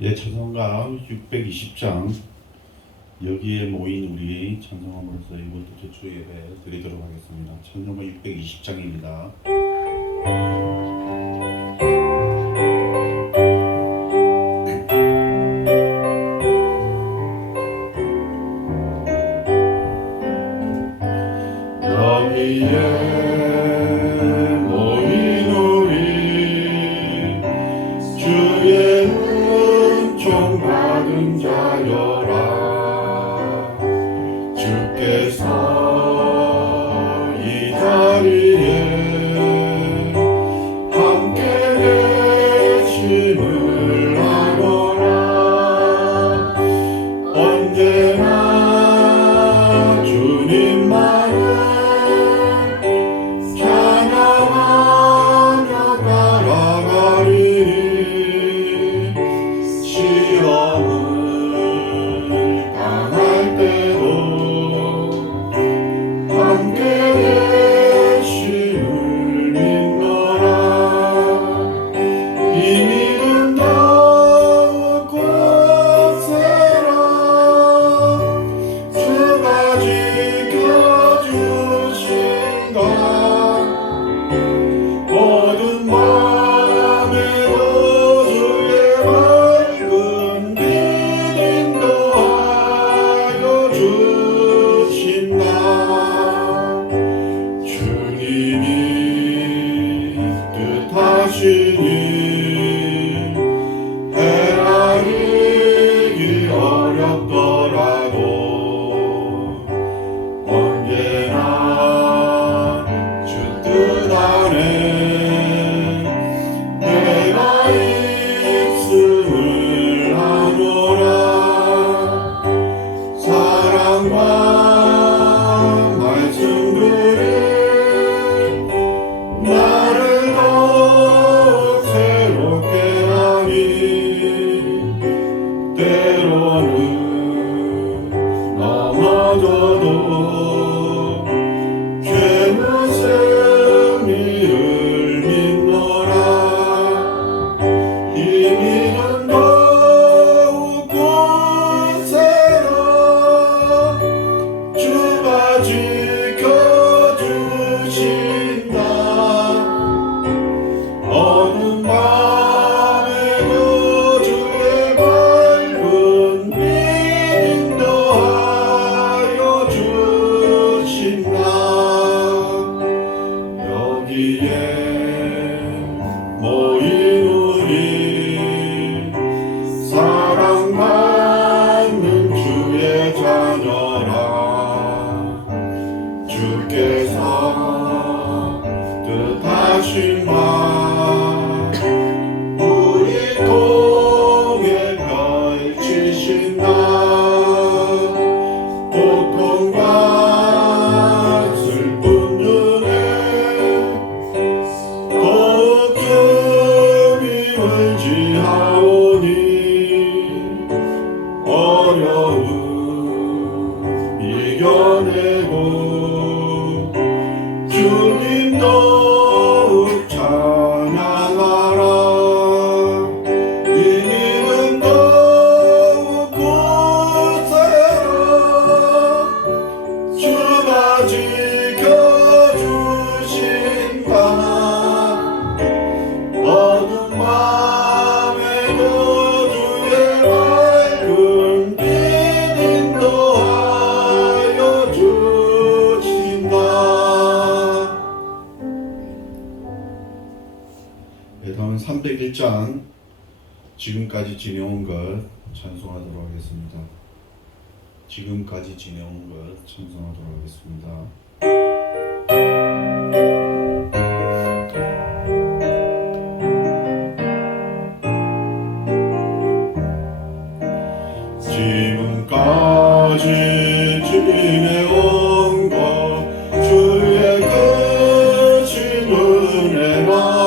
예, 찬송가 620장 여기에 모인 우리 찬송함으로써 이번 주 예배 드리도록 하겠습니다. 찬송가 620장입니다. 여기에 다음은 301장 지금까지 지내온 것 찬송하도록 하겠습니다. 지금까지 지내온 것 찬송하도록 하겠습니다. 지금까지 지내온 것 주의 크신 은혜와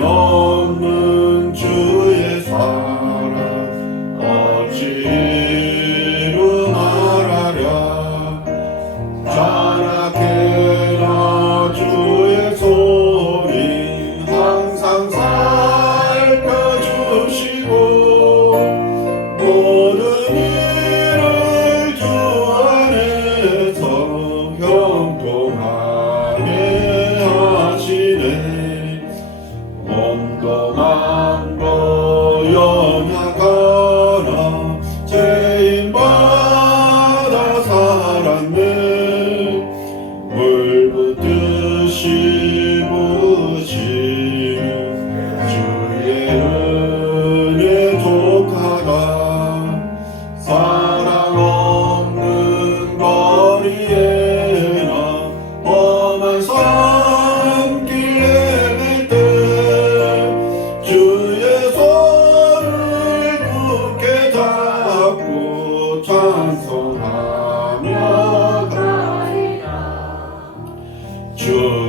없는 주의 사랑 어찌 이루 말하랴 자라게라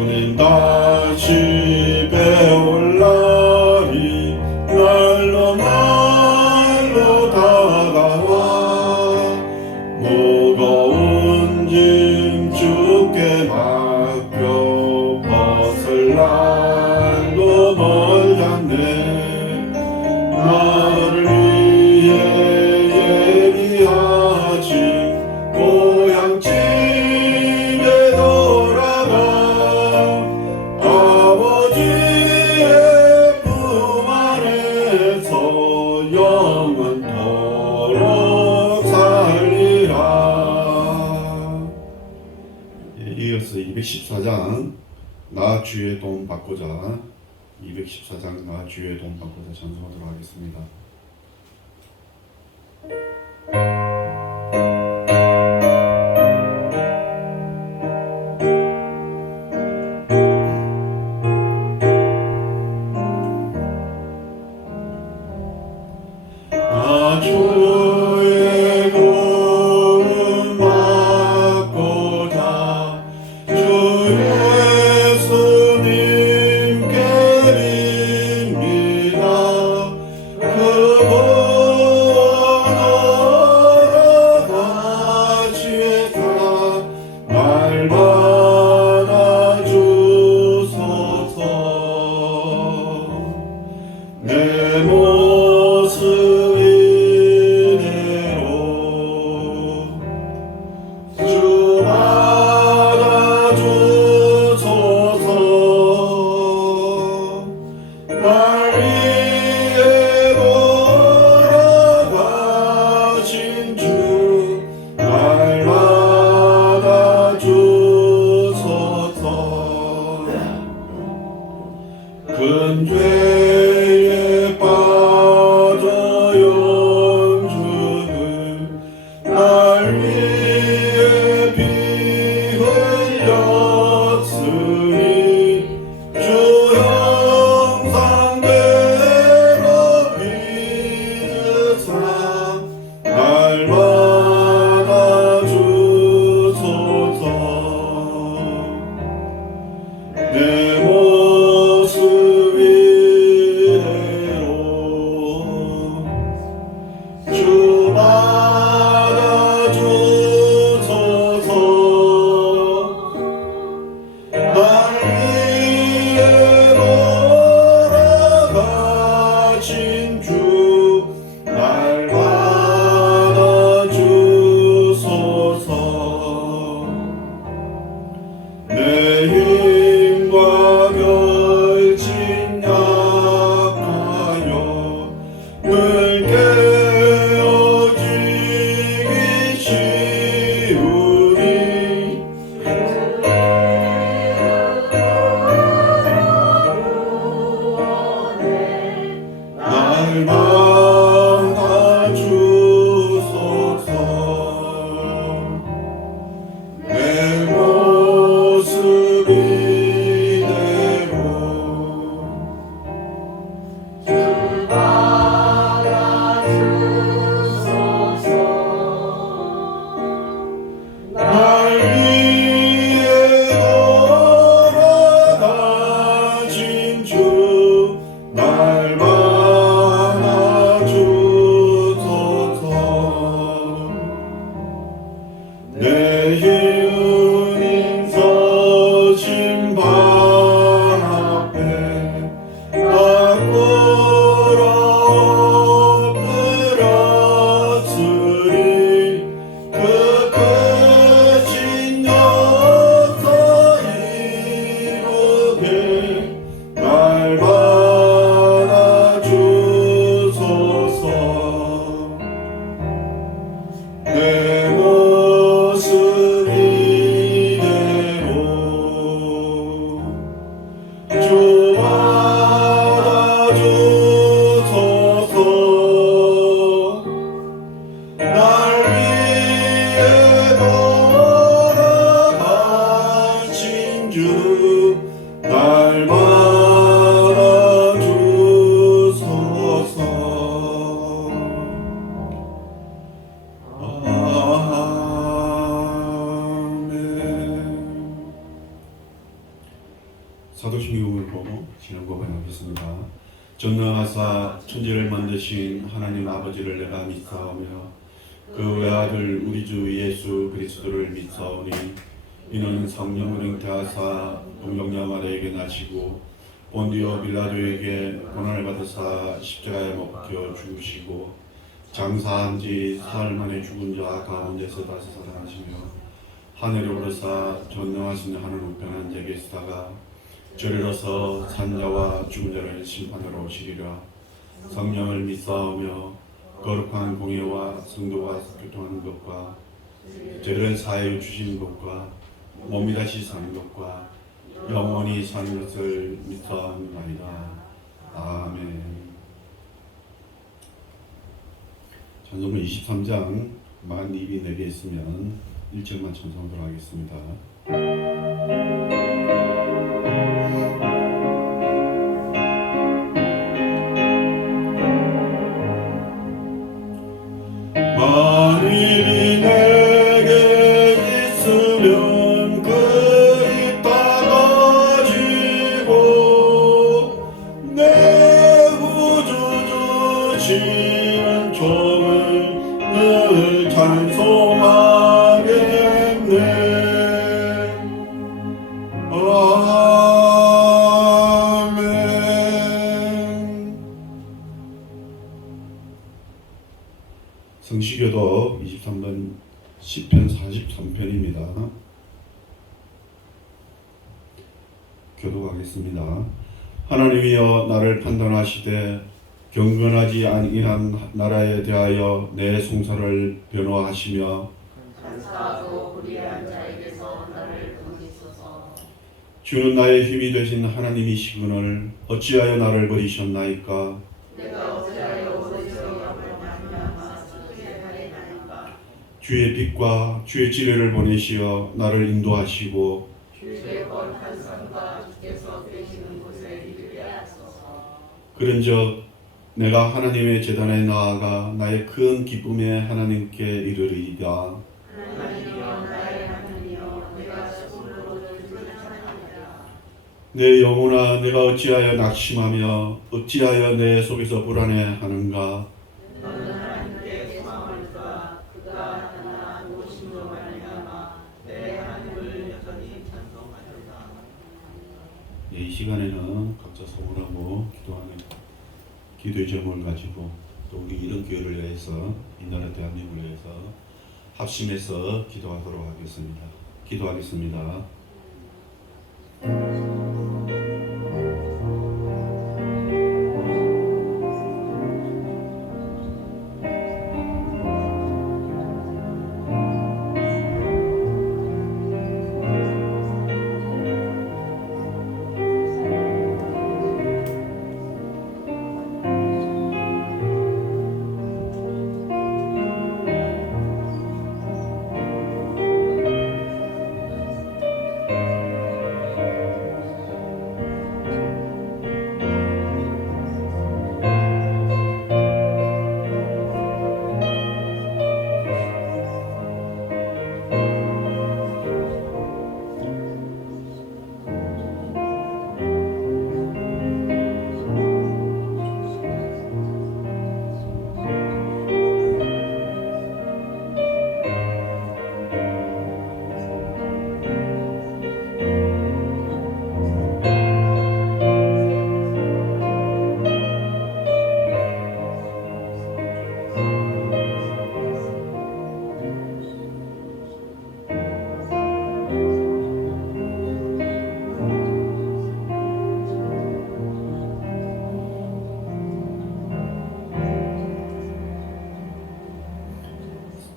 주님 다시 배울 날이 날로 날로 다가와 무거운 짐 주께 맡겨 벗을 날도 멀지 않네. 나를 위해 예비하신 고향집에 돌아가 아버지의 품 안에서 영원토록 살리라. 이어서 214장 나 주의 도움 받고자 214장 나 주의 도움 받고자 전송하도록 하겠습니다. 나 주의 도움 받고자 주 예수님께 빕니다. 그분 허락하시사 날마다 주소서. 내 모습 이대로 주 받아주소서. 날 위해 돌아가신 주 날마다 주소서. 큰 죄에 빠져 영주는 날 위해 피 흘렸으니 주 형상대로 빚으사 날마다 주소서. 내 모습 이대로 주 받아주소서. 날 위해 돌아가신 주 날마다 주소서. 내 힘과 결진 약하여 늘 깨어지기 쉬우니 날마다 주소서. 내 모습 이대로 주 받아주소서. 날 위해 돌아가신 주 날마다 주소서. 내 희은 서신 발 앞에 나 꿇어 엎드렸으니 그 크신 역사 이루게 날마다 주소서. 내 모습 이대로 주 받아주소서. 날 위해 돌아가신 주 날마다 주소서. 아멘. 사도신경을 보고 지난 고백하겠습니다. 전능하사 천지를 만드신 하나님 아버지를 내가 믿사오며 그 외아들 우리 주 예수 그리스도를 믿사오니 이는 성령으로 잉태하사 동정녀 마리아에게 나시고 본디오 빌라도에게 고난을 받으사 십자가에 못 박혀 죽으시고 장사한 지 사흘 만에 죽은 자 가운데서 다시 살아나시며 하늘에 오르사 전능하신 하늘 우편한 자에게 있다가 저리로서 산자와 죽은 자를 심판하러 오시리라. 성령을 믿사오며 거룩한 공예와 성도가 교통하는 것과 죄를 사하여 주시는 것과 몸이 다시 사는 것과 영원히 사는 것을 믿사옵나이다. 아멘. 찬송가 23장 만 입이 내게 있으면 1절만 찬송하도록 하겠습니다. 만일이 내게 있으면 그 입 닫아지고 내 구주 주시는 종을 늘 찬송하겠네. 아멘. 성시교도 23번 시편 43편입니다. 교독하겠습니다. 하나님이여 나를 판단하시되 경건하지 아니한 나라에 대하여 내 송사를 변호하시며 간사하고 불의한 자에게서 나를 구하소서. 주는 나의 힘이 되신 하나님이시거늘 어찌하여 나를 버리셨나이까. 내가 어찌하여 오르시려 말미암아 슬프게 하리나이까. 주의 빛과 주의 지혜를 보내시어 나를 인도하시고 주의 거룩한 선과 주께서 계시는 곳에 이르게 하소서. 그런즉 내가 하나님의 제단에 나아가 나의 큰 기쁨에 하나님께 이르리이다. 하나님이여 나의 하나님이여 내가 스스로 주를 찬양하리라. 내 영혼아 내가 어찌하여 낙심하며 어찌하여 내 속에서 불안해하는가. 너는 하나님께 소망하니까 그가 하나 오심으로 말미암아 내 하나님을 여전히 찬송하리라. 이 시간에는 각자 소원하고 기도하는 기도의 제목을 가지고 또 우리 이런 교회를 위해서 이 나라 대한민국을 위해서 합심해서 기도하도록 하겠습니다. 기도하겠습니다.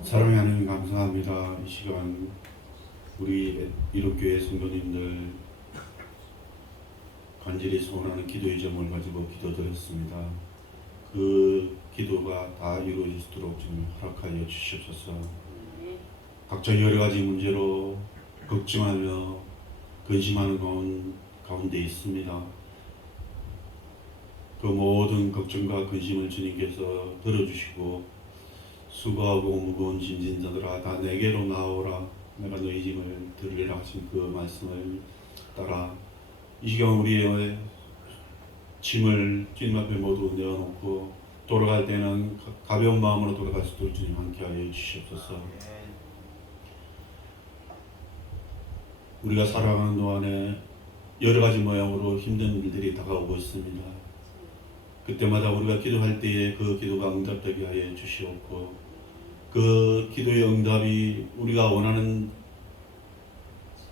사랑하는 하나님 감사합니다. 이 시간 우리 이롭교회 성도님들 간절히 소원하는 기도의 점을 가지고 기도드렸습니다. 그 기도가 다 이루어질 수 있도록 좀 허락하여 주시옵소서. 각자 여러 가지 문제로 걱정하며 근심하는 가운데 있습니다. 그 모든 걱정과 근심을 주님께서 들어주시고 수고하고 무거운 짐진 자들아 다 내게로 나오라 내가 너희 짐을 들리라 하신 그 말씀을 따라 이 시간 우리의 짐을 주님 앞에 모두 내어놓고 돌아갈 때는 가벼운 마음으로 돌아갈 수 있도록 주님 함께하여 주시옵소서. 우리가 살아가는 동안에 여러 가지 모양으로 힘든 일들이 다가오고 있습니다. 그때마다 우리가 기도할 때에 그 기도가 응답되게 하여 주시옵고, 그 기도의 응답이 우리가 원하는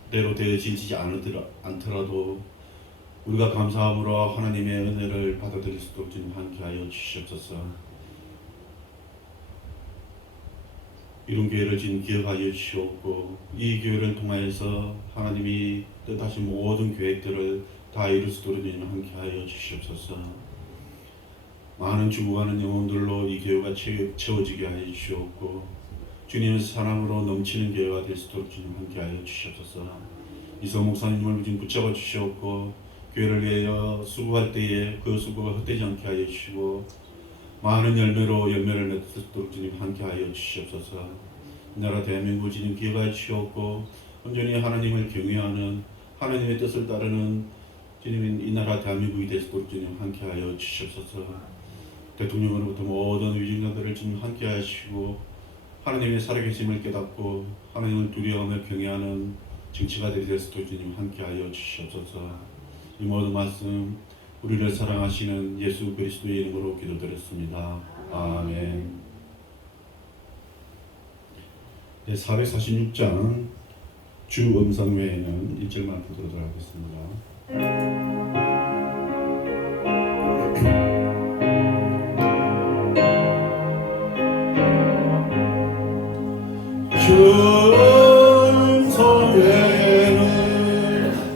대로 되어지지 않더라도 우리가 감사함으로 하나님의 은혜를 받아들일 수 있도록 주님 함께하여 주시옵소서. 이런 기회를 지금 기억하여 주시옵고, 이 기회를 통하여서 하나님이 뜻하신 모든 계획들을 다 이룰 수 있도록 주님 함께하여 주시옵소서. 많은 죽어가는 영혼들로 이 교회가 채워지게 하여 주시옵고, 주님의 사랑으로 넘치는 교회가 될 수 있도록 주님 함께하여 주시옵소서. 이성 목사님을 지금 붙잡아 주시옵고, 교회를 위하여 수고할 때에 그 수고가 헛되지 않게 하여 주시고, 많은 열매를 맺을 수 있도록 주님 함께하여 주시옵소서. 나라 대한민국을 주님 기억하여 주시옵고, 온전히 하나님을 경외하는 하나님의 뜻을 따르는 주님 이 나라 대한민국이 될 수 있도록 주님 함께하여 주시옵소서. 대통령으로부터 모든 위진자들을 주님 함께하시고, 하나님의 살아계심을 깨닫고 하나님을 두려워하며 경외하는 정치가들이 될 수 있도록 주님 함께하여 주시옵소서. 이 모든 말씀 우리를 사랑하시는 예수 그리스도의 이름으로 기도드렸습니다. 아멘. 네, 446장 주 음성 외에는 1절만 보도록 하겠습니다. 주 음성 외에는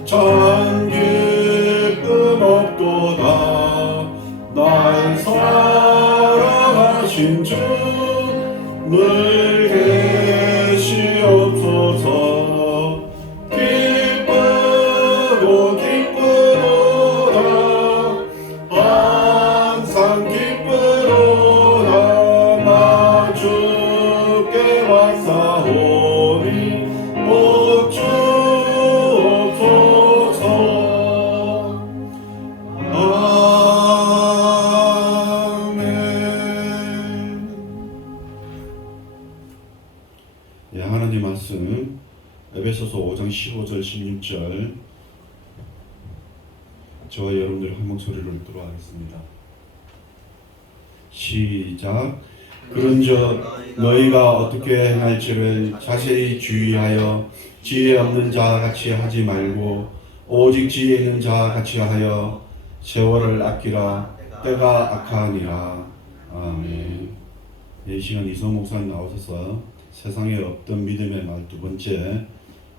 전 기쁨 없도다. 날 사랑하신 주 늘 계시옵소서. 기쁘고 기쁘도다. 항상 기쁘도다. 나 주께 왔사오니 못 주옵소서. 예, 하나님 말씀 에베소서 5장 15절 16절 저와 여러분들 한 목소리로 읽도록 하겠습니다. 시작. 그런즉 너희가 어떻게 행할지를 자세히 주의하여 지혜 없는 자와 같이 하지 말고 오직 지혜 있는 자와 같이 하여 세월을 아끼라. 때가 악하니라. 아멘. 이 시간 이성 목사님 나오셔서 세상에 없던 믿음의 말 두 번째,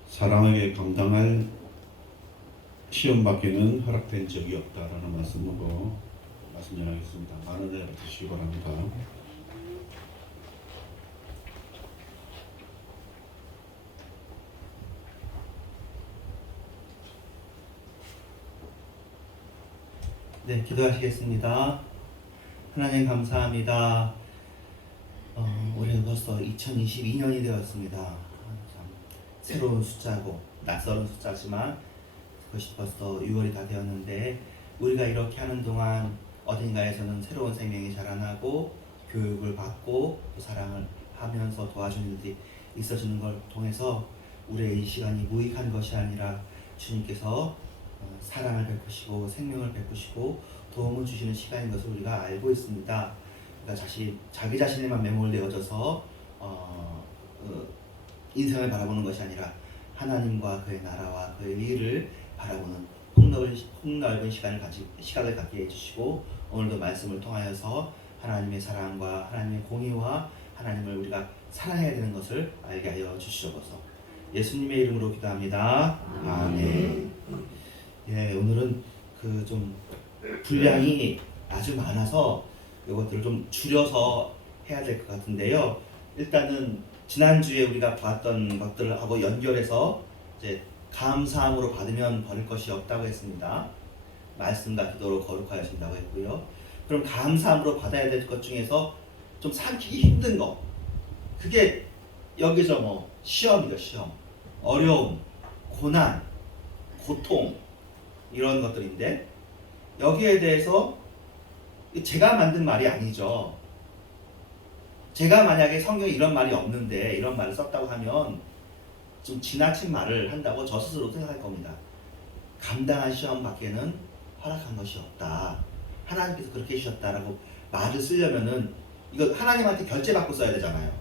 사랑에게 감당할 시험밖에는 허락된 적이 없다라는 말씀으로 말씀 전하겠습니다. 많은 애 주시기 바랍니다. 네, 기도하시겠습니다. 하나님 감사합니다. 올해 벌써 2022년이 되었습니다. 참 새로운 숫자고 낯설은 숫자지만 그것이 벌써 6월이 다 되었는데, 우리가 이렇게 하는 동안 어딘가에서는 새로운 생명이 자라나고 교육을 받고 또 사랑을 하면서 도와주는 일들이 있어지는 걸 통해서 우리의 이 시간이 무익한 것이 아니라 주님께서 사랑을 베푸시고 생명을 베푸시고 도움을 주시는 시간인 것을 우리가 알고 있습니다. 그러니까 자기 자신에만 매몰되어져서 인생을 바라보는 것이 아니라 하나님과 그의 나라와 그의 일을 바라보는 폭넓은 시각을 갖게 해주시고, 오늘도 말씀을 통하여서 하나님의 사랑과 하나님의 공의와 하나님을 우리가 사랑해야 되는 것을 알게 하여 주시옵소서. 예수님의 이름으로 기도합니다. 아멘. 예, 오늘은 그 좀 분량이 아주 많아서 이것들을 좀 줄여서 해야 될 것 같은데요. 일단은 지난주에 우리가 봤던 것들하고 연결해서 이제 감사함으로 받으면 버릴 것이 없다고 했습니다. 말씀과 기도로 거룩하여진다고 했고요. 그럼 감사함으로 받아야 될 것 중에서 좀 삼키기 힘든 거, 그게 여기서 시험이죠. 시험, 어려움, 고난, 고통, 이런 것들인데 여기에 대해서 제가 만든 말이 아니죠. 제가 만약에 성경에 이런 말이 없는데 이런 말을 썼다고 하면 좀 지나친 말을 한다고 저 스스로 생각할 겁니다. 감당한 시험 밖에는 허락한 것이 없다. 하나님께서 그렇게 해주셨다라고 말을 쓰려면은 이거 하나님한테 결제받고 써야 되잖아요.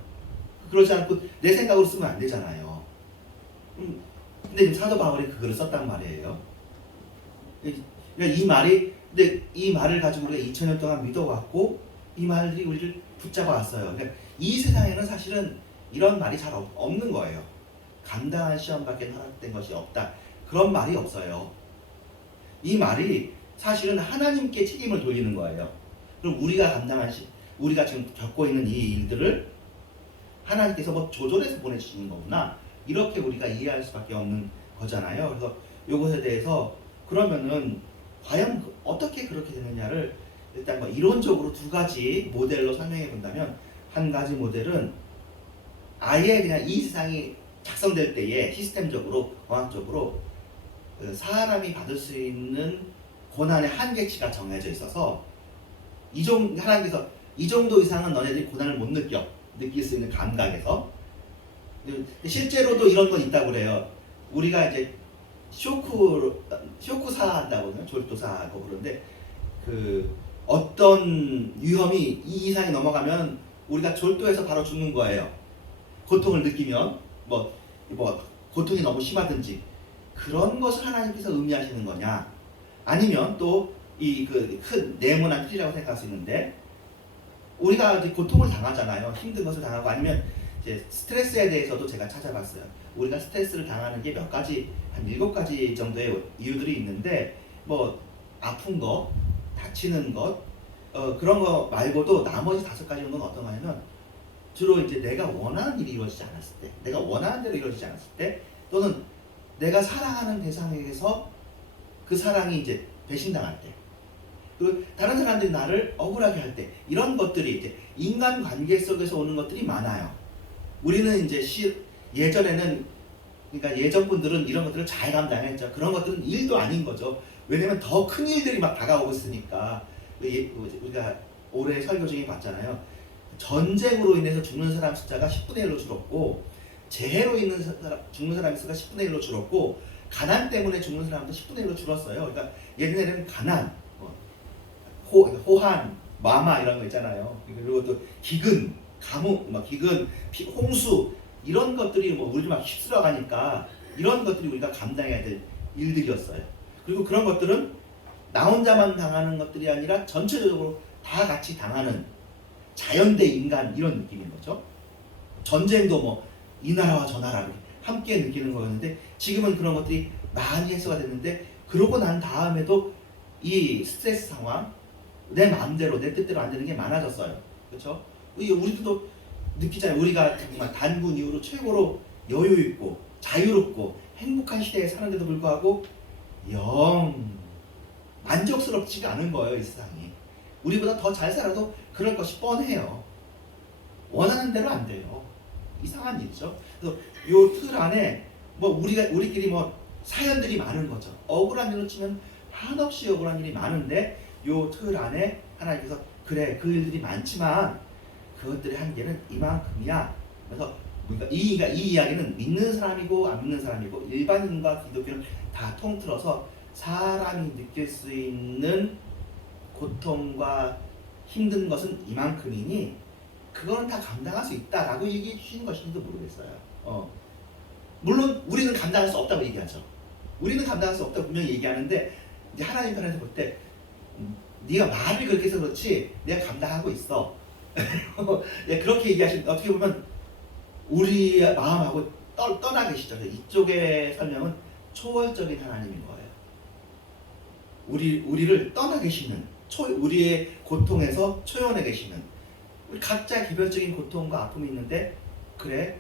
그러지 않고 내 생각으로 쓰면 안 되잖아요. 근데 지금 사도 바울이 그거를 썼단 말이에요. 그러니까 이 말이, 근데 이 말을 가지고 우리가 2000년 동안 믿어왔고 이 말들이 우리를 붙잡아 왔어요. 그러니까 이 세상에는 사실은 이런 말이 잘 없는 거예요. 감당한 시험밖에 허락된 것이 없다. 그런 말이 없어요. 이 말이 사실은 하나님께 책임을 돌리는 거예요. 그럼 우리가 지금 겪고 있는 이 일들을 하나님께서 뭐 조절해서 보내주시는 거구나. 이렇게 우리가 이해할 수밖에 없는 거잖아요. 그래서 이것에 대해서 그러면은 과연 어떻게 그렇게 되느냐를 일단 뭐 이론적으로 두 가지 모델로 설명해 본다면, 한 가지 모델은 아예 그냥 이 세상이 작성될 때에 시스템적으로 과학적으로 사람이 받을 수 있는 고난의 한계치가 정해져 있어서 하나님께서 이 정도 이상은 너네들이 고난을 못 느낄 수 있는 감각에서. 실제로도 이런 건 있다고 그래요. 우리가 이제 쇼크사 한다고 하면 졸도사하고 그러는데 어떤 위험이 이 이상이 넘어가면 우리가 졸도해서 바로 죽는 거예요. 고통을 느끼면 뭐 고통이 너무 심하든지. 그런 것을 하나님께서 의미하시는 거냐, 아니면 또 이 큰 네모난 틀이라고 생각할 수 있는데, 우리가 이제 고통을 당하잖아요. 힘든 것을 당하고, 아니면 이제 스트레스에 대해서도 제가 찾아봤어요. 우리가 스트레스를 당하는 게 몇 가지, 한 7가지 정도의 이유들이 있는데, 뭐 아픈 거, 다치는 것, 그런 거 말고도 나머지 5가지 정도는 어떤 거냐면, 주로 이제 내가 원하는 일이 이루어지지 않았을 때, 내가 원하는 대로 이루어지지 않았을 때, 또는 내가 사랑하는 대상에게서 그 사랑이 이제 배신당할 때, 그 다른 사람들이 나를 억울하게 할 때, 이런 것들이 이제 인간 관계 속에서 오는 것들이 많아요. 우리는 이제 예전에는, 그러니까 예전 분들은 이런 것들을 잘 감당했죠. 그런 것들은 일도 아닌 거죠. 왜냐면 더 큰 일들이 막 다가오고 있으니까. 우리가 올해 설교 중에 봤잖아요. 전쟁으로 인해서 죽는 사람 숫자가 10분의 1로 줄었고, 재해로 죽는 사람의 수가 10분의 1로 줄었고, 가난 때문에 죽는 사람도 10분의 1로 줄었어요. 그러니까 예전에는 가난, 호한, 마마 이런 거 있잖아요. 그리고 또 기근, 가뭄, 홍수, 이런 것들이 우리 막 휩쓸어 가니까 이런 것들이 우리가 감당해야 될 일들이었어요. 그리고 그런 것들은 나 혼자만 당하는 것들이 아니라 전체적으로 다 같이 당하는 자연대 인간, 이런 느낌인 거죠. 전쟁도 이 나라와 저 나라 함께 느끼는 거였는데, 지금은 그런 것들이 많이 해소가 됐는데, 그러고 난 다음에도 이 스트레스 상황, 내 마음대로 내 뜻대로 안 되는 게 많아졌어요. 그렇죠? 우리도 느끼잖아요. 우리가 정말 단군 이후로 최고로 여유 있고 자유롭고 행복한 시대에 사는데도 불구하고 영 만족스럽지가 않은 거예요, 이 세상이. 우리보다 더 잘 살아도 그럴 것이 뻔해요. 원하는 대로 안 돼요. 이상한 일이죠. 그래서 요 틀 안에 우리끼리 사연들이 많은 거죠. 억울한 일로 치면 한없이 억울한 일이 많은데, 요 틀 안에 하나님께서 그래, 그 일들이 많지만 그것들의 한계는 이만큼이야. 그래서 이 이야기는 믿는 사람이고 안 믿는 사람이고 일반인과 기독교는 다 통틀어서 사람이 느낄 수 있는 고통과 힘든 것은 이만큼이니 그거는 다 감당할 수 있다라고 얘기해 주시는 것인지도 모르겠어요. 물론 우리는 감당할 수 없다고 얘기하죠. 우리는 감당할 수 없다고 분명히 얘기하는데, 이제 하나님 편에서 볼 때 네가 말을 그렇게 해서 그렇지 내가 감당하고 있어. 그렇게 얘기하시는, 어떻게 보면 우리 마음하고 떠나 계시죠. 이쪽의 설명은 초월적인 하나님인 거예요. 우리를 떠나 계시는, 우리의 고통에서 초연해 계시는, 우리 각자 개별적인 고통과 아픔이 있는데, 그래,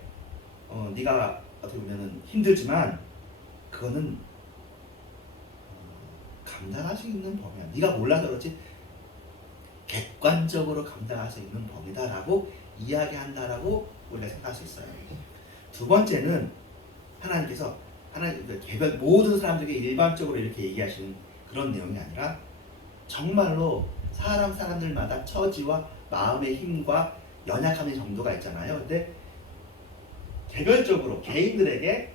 네가 어떻게 보면은 힘들지만 그거는 감당할 수 있는 범위야. 네가 몰라서 그렇지 객관적으로 감당할 수 있는 범위다라고 이야기한다라고 우리가 생각할 수 있어요. 두 번째는 하나님께서 하나님 개별 모든 사람들에게 일반적으로 이렇게 얘기하시는 그런 내용이 아니라 정말로 사람들마다 처지와 마음의 힘과 연약함의 정도가 있잖아요. 근데 개별적으로 개인들에게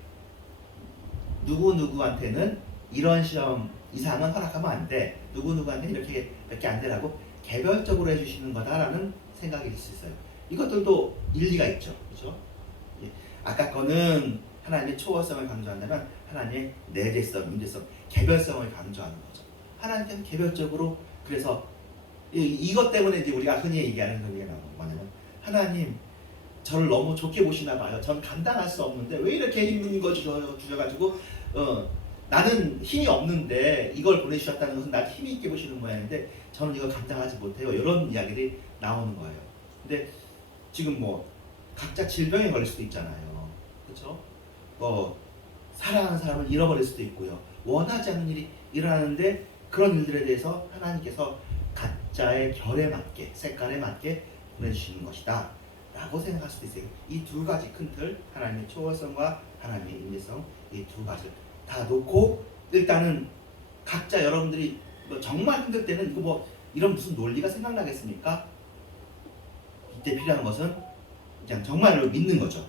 누구누구한테는 이런 시험 이상은 허락하면 안 돼. 누구누구한테는 이렇게 몇 개 안 되라고 개별적으로 해주시는 거다라는 생각이 있을 수 있어요. 이것들도 일리가 있죠. 그렇죠? 예. 아까 거는 하나님의 초월성을 강조한다면 하나님의 내재성, 문제성, 개별성을 강조하는 거죠. 하나님께서 개별적으로 그래서 이것 때문에 이제 우리가 흔히 얘기하는 소리가 나오는 뭐냐면 하나님 저를 너무 좋게 보시나 봐요. 전 감당할 수 없는데 왜 이렇게 힘든 거 주셔가지고 나는 힘이 없는데 이걸 보내주셨다는 것은 나한테 힘이 있게 보시는 모양인데 저는 이걸 감당하지 못해요. 이런 이야기들이 나오는 거예요. 근데 지금 뭐 각자 질병에 걸릴 수도 있잖아요. 그렇죠? 사랑하는 사람을 잃어버릴 수도 있고요. 원하지 않는 일이 일어나는데 그런 일들에 대해서 하나님께서 각자의 결에 맞게 색깔에 맞게 보내주시는 것이다 라고 생각할 수도 있어요. 이 두 가지 큰 틀, 하나님의 초월성과 하나님의 임재성, 이 두 가지를 다 놓고 일단은 각자 여러분들이 정말 힘들 때는 이거 이런 무슨 논리가 생각나겠습니까? 이때 필요한 것은 그냥 정말로 믿는 거죠.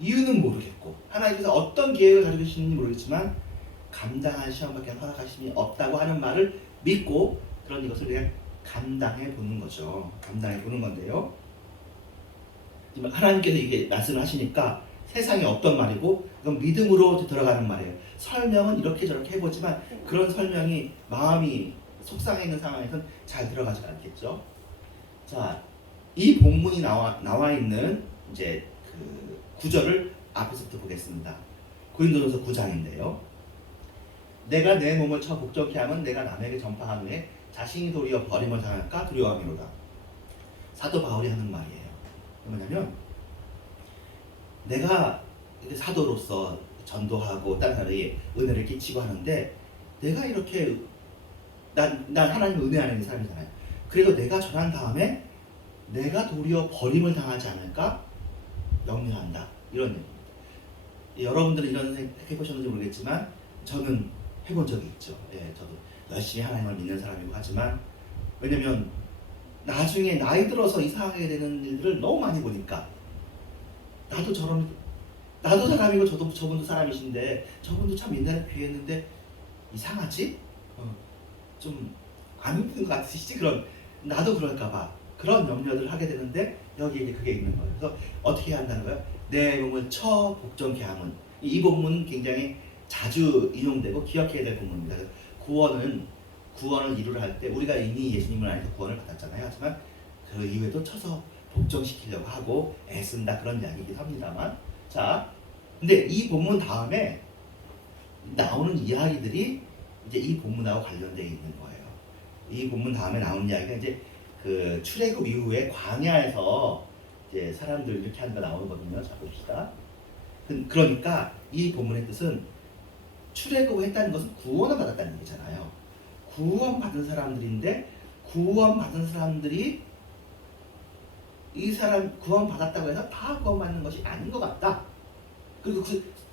이유는 모르겠고 하나님께서 어떤 계획을 가지고 계시는지 모르겠지만 감당할 시험밖에 허락하심이 없다고 하는 말을 믿고 그런 이것을 그냥 감당해 보는 거죠. 감당해 보는 건데요. 하나님께서 이게 말씀을 하시니까 세상에 어떤 말이고 그건 믿음으로 들어가는 말이에요. 설명은 이렇게 저렇게 해보지만 그런 설명이 마음이 속상해 있는 상황에서는 잘 들어가지 않겠죠. 자, 이 본문이 나와 있는 이제 그 구절을 앞에서부터 보겠습니다. 고린도전서 9장인데요. 내가 내 몸을 쳐 복종케 하면 내가 남에게 전파한 후에 자신이 도리어 버림을 당할까 두려워함이로다. 사도 바울이 하는 말이에요. 뭐냐면 내가 사도로서 전도하고 다른 사람에게 은혜를 끼치고 하는데 내가 이렇게 난 하나님의 은혜 안에 있는 사람이잖아요. 그래도 내가 전한 다음에 내가 도리어 버림을 당하지 않을까 염려한다. 이런 얘기입니다. 여러분들은 이런 생각 해보셨는지 모르겠지만 저는 해본 적이 있죠. 예, 저도 열심히 하나님을 믿는 사람이고 하지만 왜냐면 나중에 나이 들어서 이상하게 되는 일들을 너무 많이 보니까 나도 사람이고 저분도 사람이신데 저분도 참 옛날에 귀했는데 이상하지? 좀 안 믿는 것 같으시지? 그런 나도 그럴까봐 그런 염려를 하게 되는데 여기 이제 그게 있는 거예요. 그래서 어떻게 해야 한다는 거예요? 내 몸을 쳐 복종케 함은 이 본문 굉장히 자주 인용되고 기억해야 될 본문입니다. 구원을 이루려 할 때 우리가 이미 예수님을 안에서 구원을 받았잖아요. 하지만 그 이후에도 쳐서 복종시키려고 하고 애쓴다 그런 이야기이긴 합니다만 자, 근데 이 본문 다음에 나오는 이야기들이 이제 이 본문하고 관련되어 있는 거예요. 이 본문 다음에 나오는 이야기가 이제 그 출애굽 이후에 광야에서 이제 사람들 이렇게 하는 거 나오거든요. 자 봅시다. 그러니까 이 본문의 뜻은 출애굽을 했다는 것은 구원을 받았다는 얘기잖아요. 구원받은 사람들인데 구원받은 사람들이 이 사람 구원받았다고 해서 다 구원받는 것이 아닌 것 같다. 그리고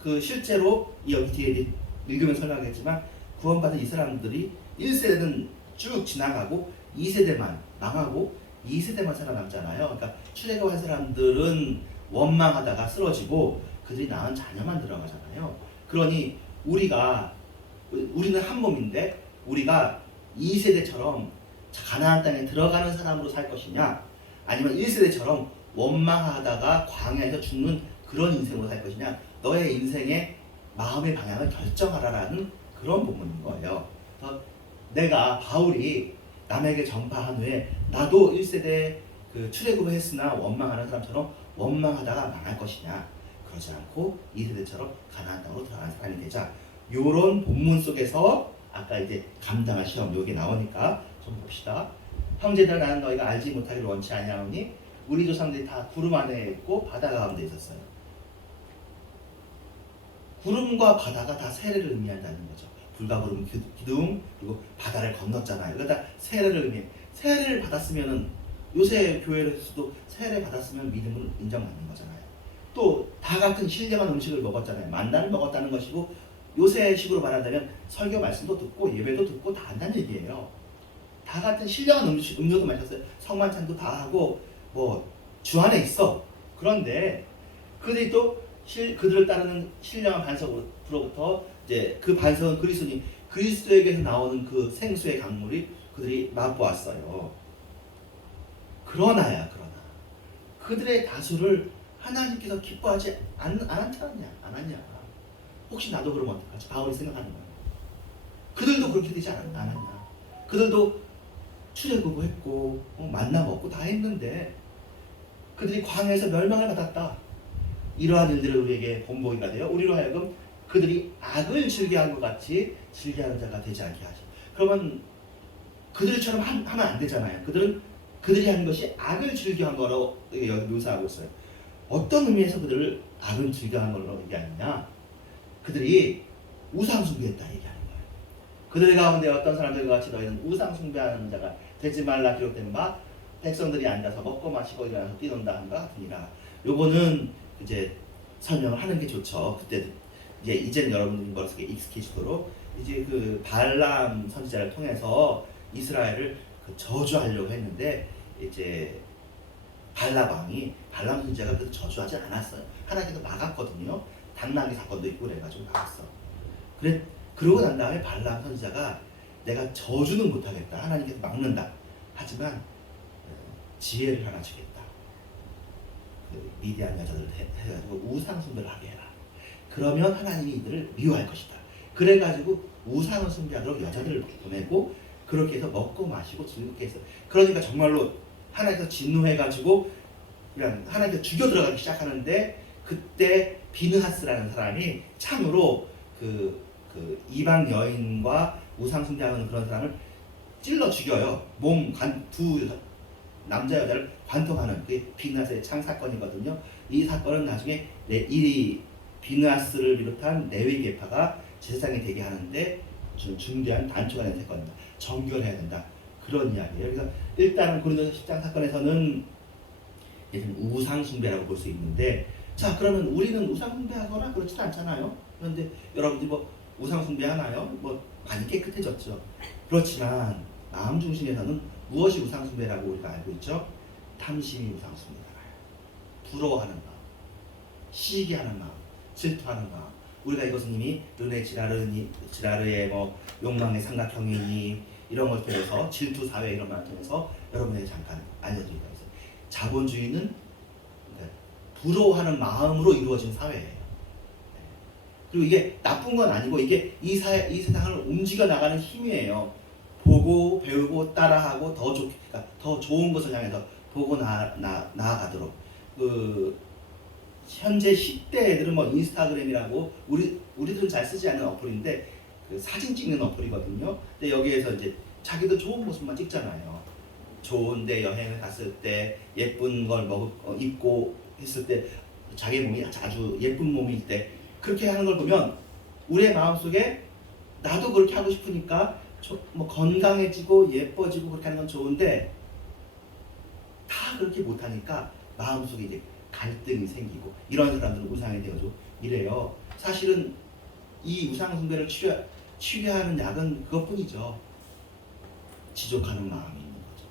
그 실제로 여기 뒤에 읽으면 설명하겠지만 구원받은 이 사람들이 1세대는 쭉 지나가고 2세대만 망하고 2세대만 살아남잖아요. 그러니까 출애굽한 사람들은 원망하다가 쓰러지고 그들이 낳은 자녀만 들어가잖아요. 그러니 우리는 한 몸인데 우리가 2세대처럼 가나안 땅에 들어가는 사람으로 살 것이냐 아니면 1세대처럼 원망하다가 광야에서 죽는 그런 인생으로 살 것이냐 너의 인생의 마음의 방향을 결정하라라는 그런 본문인 거예요. 그래서 내가 바울이 남에게 전파한 후에 나도 1세대 그 출애굽을 했으나 원망하는 사람처럼 원망하다가 망할 것이냐 그러지 않고 2세대처럼 가나안 땅으로 들어가는 사람이 되자 요런 본문 속에서 아까 이제 감당할 시험 여기 나오니까 좀 봅시다. 형제들 나는 너희가 알지 못하기를 원치 아니하오니 우리 조상들이 다 구름 안에 있고 바다 가운데 있었어요. 구름과 바다가 다 세례를 의미한다는 거죠. 불과 구름 기둥 그리고 바다를 건넜잖아요. 그러니까 세례를 의미해. 세례를 받았으면은 요새 교회에서도 세례 받았으면 믿음을 인정받는 거잖아요. 또 다 같은 신령한 음식을 먹었잖아요. 만나를 먹었다는 것이고 요새식으로 말한다면 설교 말씀도 듣고 예배도 듣고 다 한다는 얘기예요. 다 같은 신령한 음료도 마셨어요. 성만찬도 다 하고 뭐 주 안에 있어. 그런데 그들이 또 그들을 따르는 신령한 반석으로부터 이제 그 반석은 그리스도에게서 나오는 그 생수의 강물이 그들이 맛보았어요. 그러나 그들의 다수를 하나님께서 기뻐하지 않았냐? 혹시 나도 그러면 어떡하지? 바울이 생각하는 거예요. 그들도 그렇게 되지 않았냐? 그들도 출애굽했고 만나 먹고 다 했는데 그들이 광야에서 멸망을 받았다. 이러한 일들을 우리에게 본보기가 돼요. 우리로 하여금 그들이 악을 즐겨한 것 같이 즐겨하는 자가 되지 않게 하죠. 그러면 그들처럼 하면 안 되잖아요. 그들이 하는 것이 악을 즐겨한 거로 여기 묘사하고 있어요. 어떤 의미에서 그들을 악을 즐겨한 걸로 얘기하느냐? 그들이 우상 숭배했다 얘기하는 거예요. 그들 가운데 어떤 사람들과 같이 너희는 우상 숭배하는 자가 되지 말라 기록된 바 백성들이 앉아서 먹고 마시고 일어나서 뛰논다 한과 같으니라. 요거는 이제 설명을 하는 게 좋죠. 그때 이제는 여러분들이 머릿속에 익숙해지도록 이제 그 발람 선지자를 통해서 이스라엘을 저주하려고 했는데 이제 발람 선지자가 그 저주하지 않았어요. 하나님께서 막았거든요. 당나귀 사건도 있고 그래가지고 막았어. 그러고 난 다음에 발람 선지자가 내가 저주는 못하겠다. 하나님께서 막는다. 하지만 지혜를 하나 주겠다. 그 미디안 여자들 해가지고 우상 숭배를 하게 해라. 그러면 하나님이 이들을 미워할 것이다. 그래가지고 우상 숭배하도록 여자들을 보내고 그렇게 해서 먹고 마시고 즐겁게 했어요. 그러니까 정말로 하나님께서 진노해가지고 그냥 하나님께서 죽여 들어가기 시작하는데 그때 비느하스라는 사람이 참으로 그 이방 여인과 우상 숭배하는 그런 사람을 찔러 죽여요. 두 남자 여자를 관통하는 그 비느하스의 창 사건이거든요. 이 사건은 나중에 이 비느하스를 비롯한 레위 계파가 제사장이 되게 하는데 중대한 단초가 된 사건입니다. 정결해야 된다. 그런 이야기예요. 그래서 일단은 고린도서 10장 사건에서는 우상 숭배라고 볼 수 있는데, 자 그러면 우리는 우상 숭배하거나 그렇지도 않잖아요. 그런데 여러분들이 뭐 우상 숭배하나요? 뭐 많이 깨끗해졌죠. 그렇지만 마음 중심에서는 무엇이 우상 숭배라고 우리가 알고 있죠? 탐심이 우상 숭배잖아요. 부러워하는 마음, 시기하는 마음, 질투하는 마음. 우리가 이것은 이미 르네 지라르의 뭐 욕망의 삼각형이니 이런 것들에서 질투 사회 이런 말 통해서 여러분에게 잠깐 알려드리고 있어요. 자본주의는 부러워하는 마음으로 이루어진 사회예요. 그리고 이게 나쁜 건 아니고 이게 이 세상을 움직여 나가는 힘이에요. 보고 배우고 따라하고 그러니까 더 좋은 것을 향해서 보고 나아가도록. 현재 10대 애들은 뭐 인스타그램이라고 우리들은 잘 쓰지 않는 어플인데 그 사진 찍는 어플이거든요. 근데 여기에서 이제 자기도 좋은 모습만 찍잖아요. 좋은데 여행을 갔을 때 예쁜 걸 입고 했을 때 자기 몸이 아주 예쁜 몸일 때 그렇게 하는 걸 보면 우리의 마음속에 나도 그렇게 하고 싶으니까 뭐 건강해지고 예뻐지고 그렇게 하는 건 좋은데 다 그렇게 못하니까 마음속에 이제 갈등이 생기고 이런 사람들은 우상이 되어서 이래요. 사실은 이 우상 숭배를 치료하는 약은 그것뿐이죠. 지족하는 마음이 있는 거죠.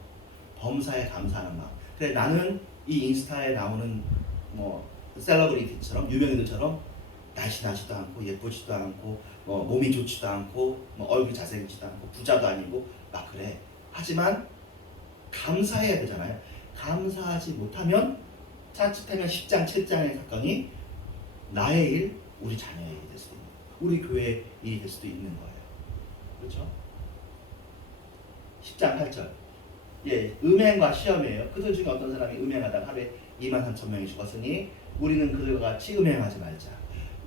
범사에 감사하는 마음. 그래 나는 이 인스타에 나오는 뭐 셀러브리티처럼 유명인들처럼 날씬하지도 않고 예쁘지도 않고 뭐 몸이 좋지도 않고 뭐 얼굴이 잘생기지도 않고 부자도 아니고 막 그래. 하지만 감사해야 되잖아요. 감사하지 못하면 자칫하면 10장 7장의 사건이 나의 일, 우리 자녀의 일이 될 수도 있는 거예요. 우리 교회의 일이 될 수도 있는 거예요. 그렇죠? 10장 8절. 음행과 시험이에요. 그들 중에 어떤 사람이 음행하다가 하루에 23,000명이 죽었으니 우리는 그들과 같이 음행하지 말자.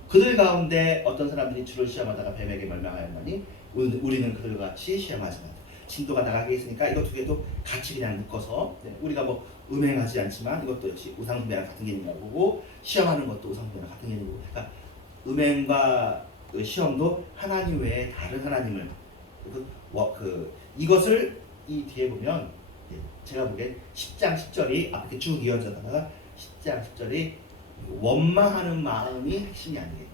그들 가운데 어떤 사람들이 주를 시험하다가 뱀에게 멸망하였나니 우리는 그들과 같이 시험하지 말자. 진도가 나가게 있으니까 이거 두 개도 같이 그냥 묶어서 우리가 뭐 음행하지 않지만 이것도 역시 우상숭배랑 같은 개념이라고 보고 시험하는 것도 우상숭배랑 같은 개념이고, 그러니까 음행과 그 시험도 하나님 외에 다른 하나님을 이것을 이 뒤에 보면 제가 보기엔 10장 10절이 앞에 쭉 이어져다가 10장 10절이 원망하는 마음이 핵심이 아니겠는가.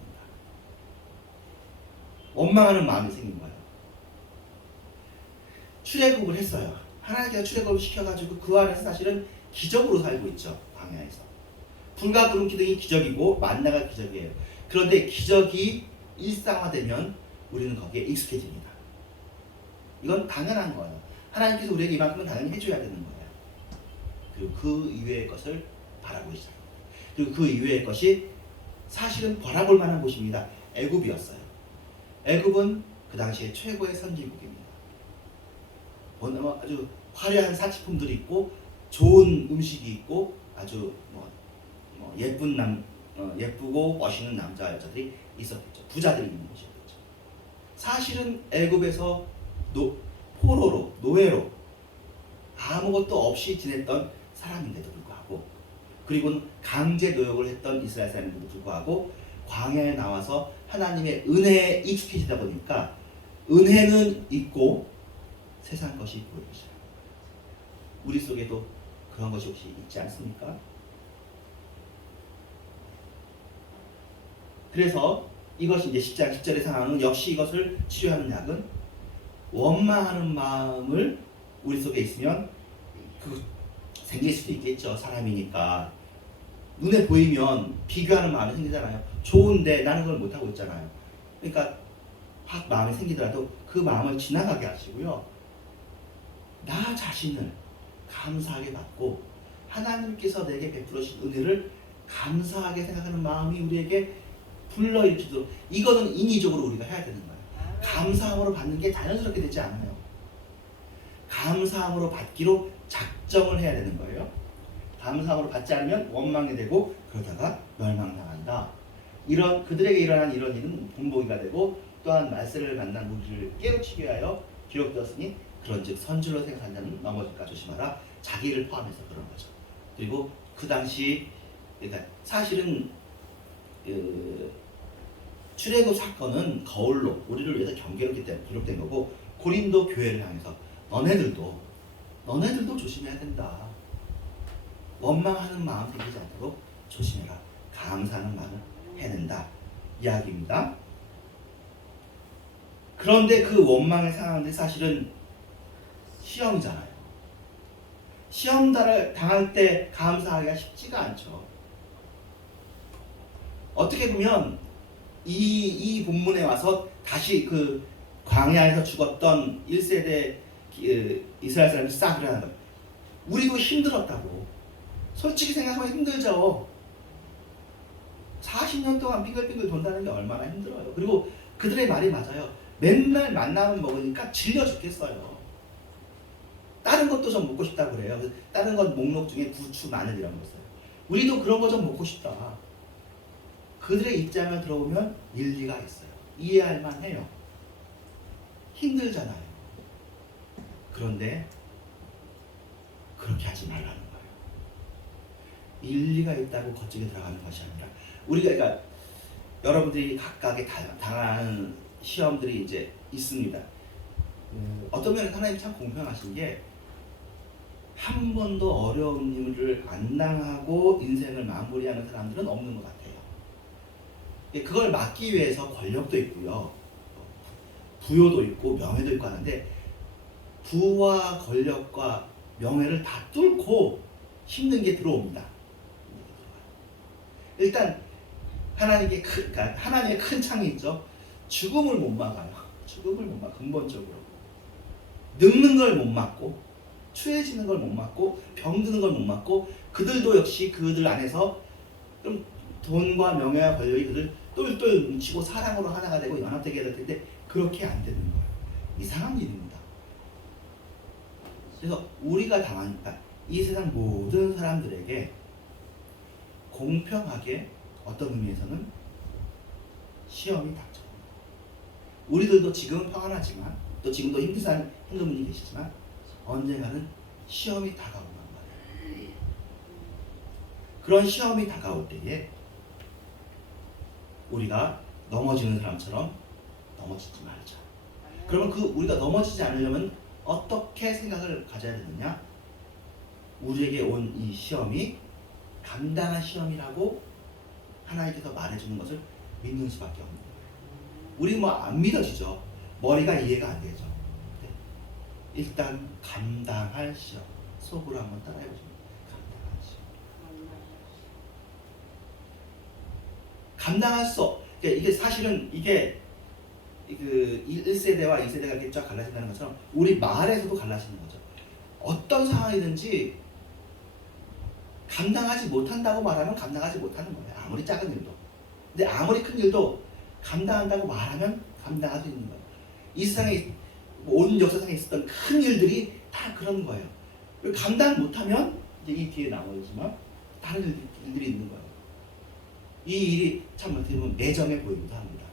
원망하는 마음이 생긴 거예요. 출애굽을 했어요. 하나님께서 출애굽을 시켜가지고 그 안에서 사실은 기적으로 살고 있죠. 광야에서. 불과 구름 기둥이 기적이고 만나가 기적이에요. 그런데 기적이 일상화되면 우리는 거기에 익숙해집니다. 이건 당연한 거예요. 하나님께서 우리에게 이만큼은 당연히 해줘야 되는 거예요. 그리고 그 이외의 것을 바라보기 시작합니다. 그리고 그 이외의 것이 사실은 바라볼 만한 곳입니다. 애굽이었어요. 애굽은 그 당시에 최고의 선진국입니다. 아주 화려한 사치품들이 있고 좋은 음식이 있고 아주 예쁘고 멋있는 남자 여자들이 있었겠죠. 부자들이 있는 곳이었겠죠. 사실은 애굽에서 포로로 노예로 아무것도 없이 지냈던 사람인데도 불구하고, 그리고 강제 노역을 했던 이스라엘 사람인데도 불구하고 광야에 나와서 하나님의 은혜에 익숙해지다 보니까 은혜는 있고 세상 것이 보이기 시작합니다. 우리 속에도 그런 것이 혹시 있지 않습니까? 그래서 이것이 이제 10장 10절에 상하는 역시 이것을 치료하는 약은 원망하는 마음을 우리 속에 있으면 생길 수도 있겠죠. 사람이니까. 눈에 보이면 비교하는 마음이 생기잖아요. 좋은데 나는 그걸 못하고 있잖아요. 그러니까 확 마음이 생기더라도 그 마음을 지나가게 하시고요. 나 자신을 감사하게 받고 하나님께서 내게 베풀으신 은혜를 감사하게 생각하는 마음이 우리에게 불러일으키도록, 이거는 인위적으로 우리가 해야 되는 거예요. 감사함으로 받는 게 자연스럽게 되지 않아요. 감사함으로 받기로 작정을 해야 되는 거예요. 감사함으로 받지 않으면 원망이 되고 그러다가 멸망당한다. 그들에게 일어난 이런 일은 본보기가 되고 또한 말세를 만난 우리를 깨우치게 하여 기록되었으니 그런즉 선질로 생각한 자는 넘어질까 조심하라. 자기를 포함해서 그런 거죠. 그리고 그 당시 그러니까 사실은 출애굽 사건은 거울로 우리를 위해서 경계롭기 때문에 기록된 거고, 고린도 교회를 향해서 너네들도 조심해야 된다. 원망하는 마음 생기지 않도록 조심해라. 감사하는 마음을 해낸다 이야기입니다. 그런데 그 원망의 상황인데 사실은 시험이잖아요. 시험 당할 때 감사하기가 쉽지가 않죠. 어떻게 보면 이 본문에 와서 다시 그 광야에서 죽었던 1세대 이스라엘 사람이 싹 일어나는 거예요. 우리도 힘들었다고. 솔직히 생각하면 힘들죠. 40년 동안 빙글빙글 돈다는 게 얼마나 힘들어요. 그리고 그들의 말이 맞아요. 맨날 만나면 먹으니까 질려 죽겠어요. 다른 것도 좀 먹고 싶다고 그래요. 다른 건 목록 중에 부추, 마늘 이런 거 있어요. 우리도 그런 거 좀 먹고 싶다. 그들의 입장을 들어보면 일리가 있어요. 이해할 만해요. 힘들잖아요. 그런데 그렇게 하지 말라는 거예요. 일리가 있다고 거칠게 들어가는 것이 아니라, 우리가 그러니까 여러분들이 각각의 당하는 시험들이 이제 있습니다. 어떤 면에서 하나님 참 공평하신 게 한 번도 어려운 일을 안 당하고 인생을 마무리하는 사람들은 없는 것 같아요. 그걸 막기 위해서 권력도 있고요, 부요도 있고 명예도 있고 하는데, 부와 권력과 명예를 다 뚫고 힘든 게 들어옵니다. 일단 하나님의 큰 창이 있죠. 죽음을 못 막아요. 죽음을 못 막, 근본적으로 늙는 걸 못 막고, 추해지는 걸 못 막고, 병드는 걸 못 막고, 그들도 역시 그들 안에서 좀 돈과 명예와 권력이 그들 똘똘 뭉치고 사랑으로 하나가 되고 연합되게 해야 될 텐데 그렇게 안 되는 거예요. 이상한 일입니다. 그래서 우리가 당하니까 이 세상 모든 사람들에게 공평하게 어떤 의미에서는 시험이 닥쳐옵니다. 우리들도 지금은 평안하지만, 또 지금도 힘든 분이 계시지만 언젠가는 시험이 다가오는 거예요. 그런 시험이 다가올 때에 우리가 넘어지는 사람처럼 넘어지지 말자. 그러면 우리가 넘어지지 않으려면 어떻게 생각을 가져야 되느냐? 우리에게 온 이 시험이 감당한 시험이라고 하나님께서 말해주는 것을 믿는 수밖에 없는 거예요. 우리 뭐 안 믿어지죠. 머리가 이해가 안 되죠. 네. 일단 감당할 시험. 속으로 한번 따라해보죠. 감당할 시험. 감당할 수 없. 이게 사실은 이게 그 1세대와 2세대가 이렇게 쫙 갈라진다는 것처럼 우리 말에서도 갈라지는 거죠. 어떤 상황이든지 감당하지 못한다고 말하면 감당하지 못하는 거예요. 아무리 작은 일도. 근데 아무리 큰 일도 감당한다고 말하면 감당할 수 있는 거예요. 이 세상에 온 역사상에 있었던 큰 일들이 다 그런 거예요. 감당 못하면 이제 이 뒤에 나오지만 다른 일들이 있는 거예요. 이 일이 참 어떻게 보면 매정해 보이기도 합니다.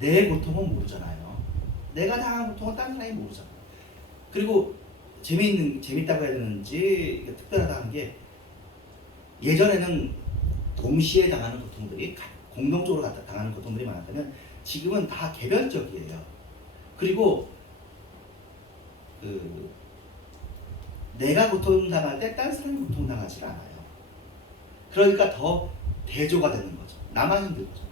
내 고통은 모르잖아요. 내가 당한 고통은 다른 사람이 모르잖아요. 그리고 재밌다고 해야 되는지 특별하다는 게 예전에는 동시에 당하는 고통들이 공동적으로 당하는 고통들이 많았다면 지금은 다 개별적이에요. 그리고 내가 고통당할 때 다른 사람이 고통당하지 않아요. 그러니까 더 대조가 되는 거죠. 나만 힘든 거죠.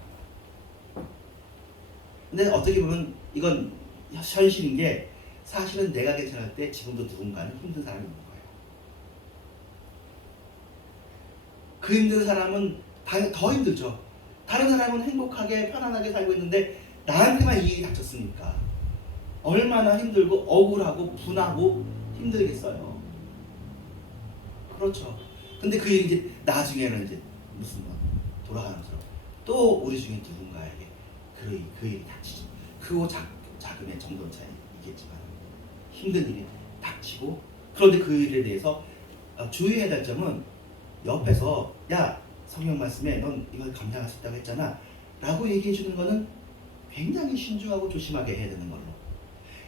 근데 어떻게 보면 이건 현실인 게 사실은 내가 괜찮을 때 지금도 누군가는 힘든 사람이 있는 거예요. 그 힘든 사람은 더 힘들죠. 다른 사람은 행복하게 편안하게 살고 있는데 나한테만 이 일이 닥쳤으니까 얼마나 힘들고 억울하고 분하고 힘들겠어요. 그렇죠. 근데 그 일이 이제 나중에는 이제 무슨 돌아가는 것처럼 또 우리 중에 누군가에게 그 일이 닥치죠. 크고 작음의 정도 차이겠지만 힘든 일이 닥치고 그런데 그 일에 대해서 주의해야 될 점은 옆에서 야 성경 말씀에 넌 이걸 감당할 수 있다고 했잖아 라고 얘기해 주는 거는 굉장히 신중하고 조심하게 해야 되는 걸로.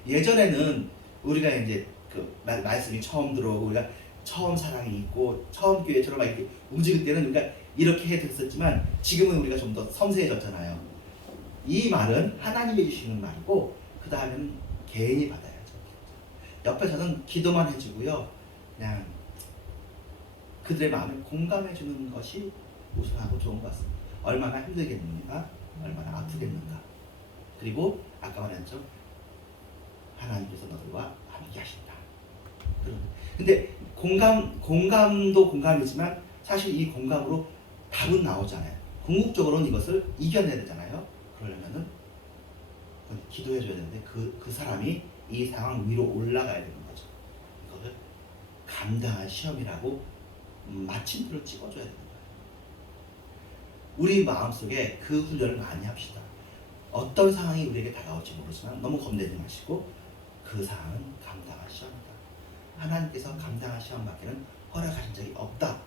예전에는 우리가 이제 그 말씀이 처음 들어오고 우리가 처음 사랑이 있고 처음 교회처럼 막 이렇게 움직일 때는 우리가 이렇게 해 됐었지만 지금은 우리가 좀 더 섬세해졌잖아요. 이 말은 하나님이 주시는 말이고 그 다음에는 개인이 받아야죠. 옆에서는 기도만 해주고요. 그냥 그들의 마음을 공감해 주는 것이 우선하고 좋은 것 같습니다. 얼마나 힘들겠는가, 얼마나 아프겠는가. 그리고 아까 말했죠. 하나님께서 너희와 함께 하신다. 근데 공감도 공감이지만 사실 이 공감으로 답은 나오잖아요. 궁극적으로는 이것을 이겨내야 되잖아요. 그러려면은 기도해 줘야 되는데 그 사람이 이 상황 위로 올라가야 되는 거죠. 이거를 감당할 시험이라고 마침표를 찍어줘야 되는 거예요. 우리 마음속에 그 훈련을 많이 합시다. 어떤 상황이 우리에게 다가올지 모르지만 너무 겁내지 마시고 그 상황은 감당할 시험이다. 하나님께서 감당할 시험밖에는 허락하신 적이 없다.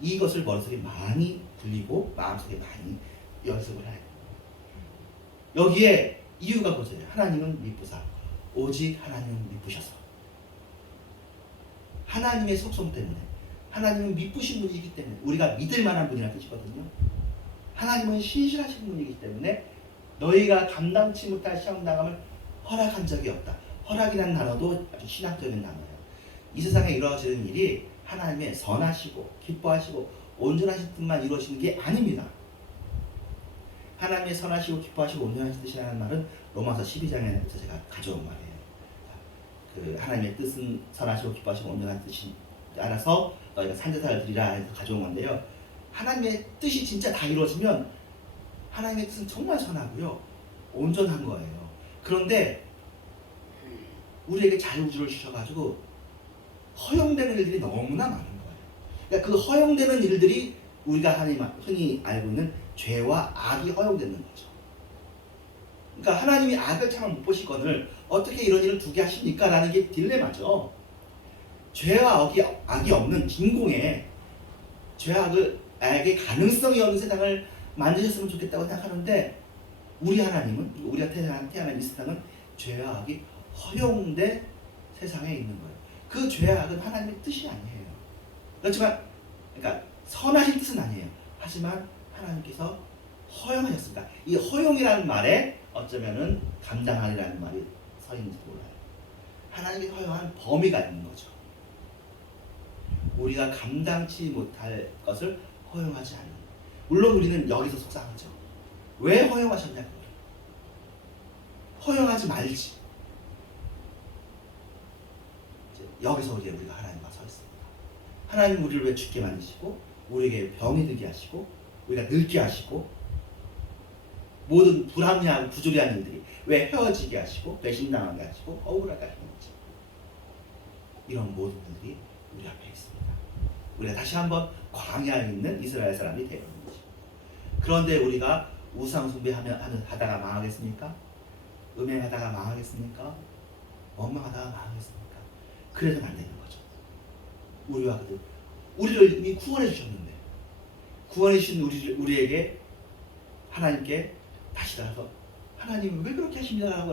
이것을 머릿속에 많이 굴리고 마음속에 많이 연습을 해야 돼요. 여기에 이유가 보세요. 하나님은 미쁘사 오직 하나님은 미쁘셔서 하나님의 속성 때문에 하나님은 미쁘신 분이기 때문에 우리가 믿을 만한 분이라는 뜻이거든요. 하나님은 신실하신 분이기 때문에 너희가 감당치 못할 시험당함을 허락한 적이 없다. 허락이라는 단어도 아주 신학적인 단어예요. 이 세상에 이루어지는 일이 하나님의 선하시고 기뻐하시고 온전하신 뜻만 이루어지는 게 아닙니다. 하나님의 선하시고 기뻐하시고 온전하신 뜻이라는 말은 로마서 12장에서 제가 가져온 말이에요. 그 하나님의 뜻은 선하시고 기뻐하시고 온전한 뜻이 알아서 너희가 산제사를 드리라 해서 가져온 건데요. 하나님의 뜻이 진짜 다 이루어지면 하나님의 뜻은 정말 선하고요. 온전한 거예요. 그런데 우리에게 자유의지를 주셔가지고 허용되는 일들이 너무나 많은 거예요. 그러니까 그 허용되는 일들이 우리가 흔히 알고 있는 죄와 악이 허용되는 거죠. 그러니까 하나님이 악을 참 못 보시거늘 어떻게 이런 일을 두게 하십니까? 라는 게 딜레마죠. 죄와 악이 없는 빈공에 죄와 악의 가능성이 없는 세상을 만드셨으면 좋겠다고 생각하는데 우리 하나님은 우리가 태어난 이 세상은 죄와 악이 허용된 세상에 있는 거예요. 그 죄와 악은 하나님의 뜻이 아니에요. 그렇지만 그러니까 선하신 뜻은 아니에요. 하지만 하나님께서 허용하셨습니다. 이 허용이라는 말에 어쩌면은 감당하리라는 말이 서 있는지 몰라요. 하나님이 허용한 범위가 있는 거죠. 우리가 감당치 못할 것을 허용하지 않는. 물론 우리는 여기서 속상하죠. 왜 허용하셨냐? 허용하지 말지. 이제 여기서 우리가 하나님과 서 있습니다. 하나님 우리를 왜 죽게 만드시고 우리에게 병이 들게 하시고 우리가 늙게 하시고 모든 불합리하고 부조리한 일들이 왜 헤어지게 하시고 배신당하게 하시고 억울하게 하시는지 이런 모든 일들이 우리 앞에 있습니다. 우리가 다시 한번 광야에 있는 이스라엘 사람이 되는 거죠. 그런데 우리가 우상 숭배하다가 망하겠습니까? 음행하다가 망하겠습니까? 원망하다가 망하겠습니까? 그래서는 안 되는 거죠. 우리와 그들 우리를 이미 구원해 주셨는데 구원해 주신 우리에게 하나님께 다시 따라서 하나님 왜 그렇게 하십니다라고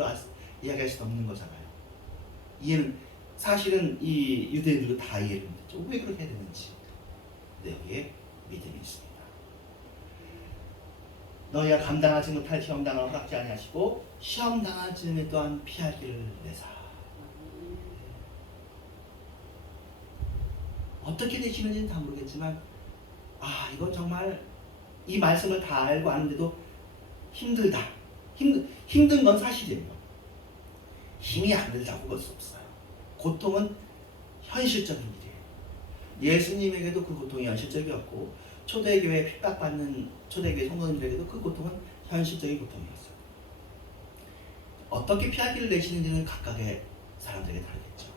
이야기할 수 없는 거잖아요. 이해는 사실은 이 유대인들도 다 이해를 못했죠. 왜 그렇게 해야 되는지. 근데 여기에 믿음이 있습니다. 너희가 감당하지 못할 시험 당을 허락지 아니하시고 시험 당하지 또한 피할 길을 내사. 어떻게 되시는지는 다 모르겠지만 이건 정말 이 말씀을 다 알고 아는데도 힘들다. 힘든 건 사실이에요. 힘이 안 들다고 볼 수 없어요. 고통은 현실적인 일이에요. 예수님에게도 그 고통이 현실적이었고 초대교회 핍박받는 초대교회 성도님들에게도 그 고통은 현실적인 고통이었어요. 어떻게 피할 길을 내시는지는 각각의 사람들에게 다르겠죠.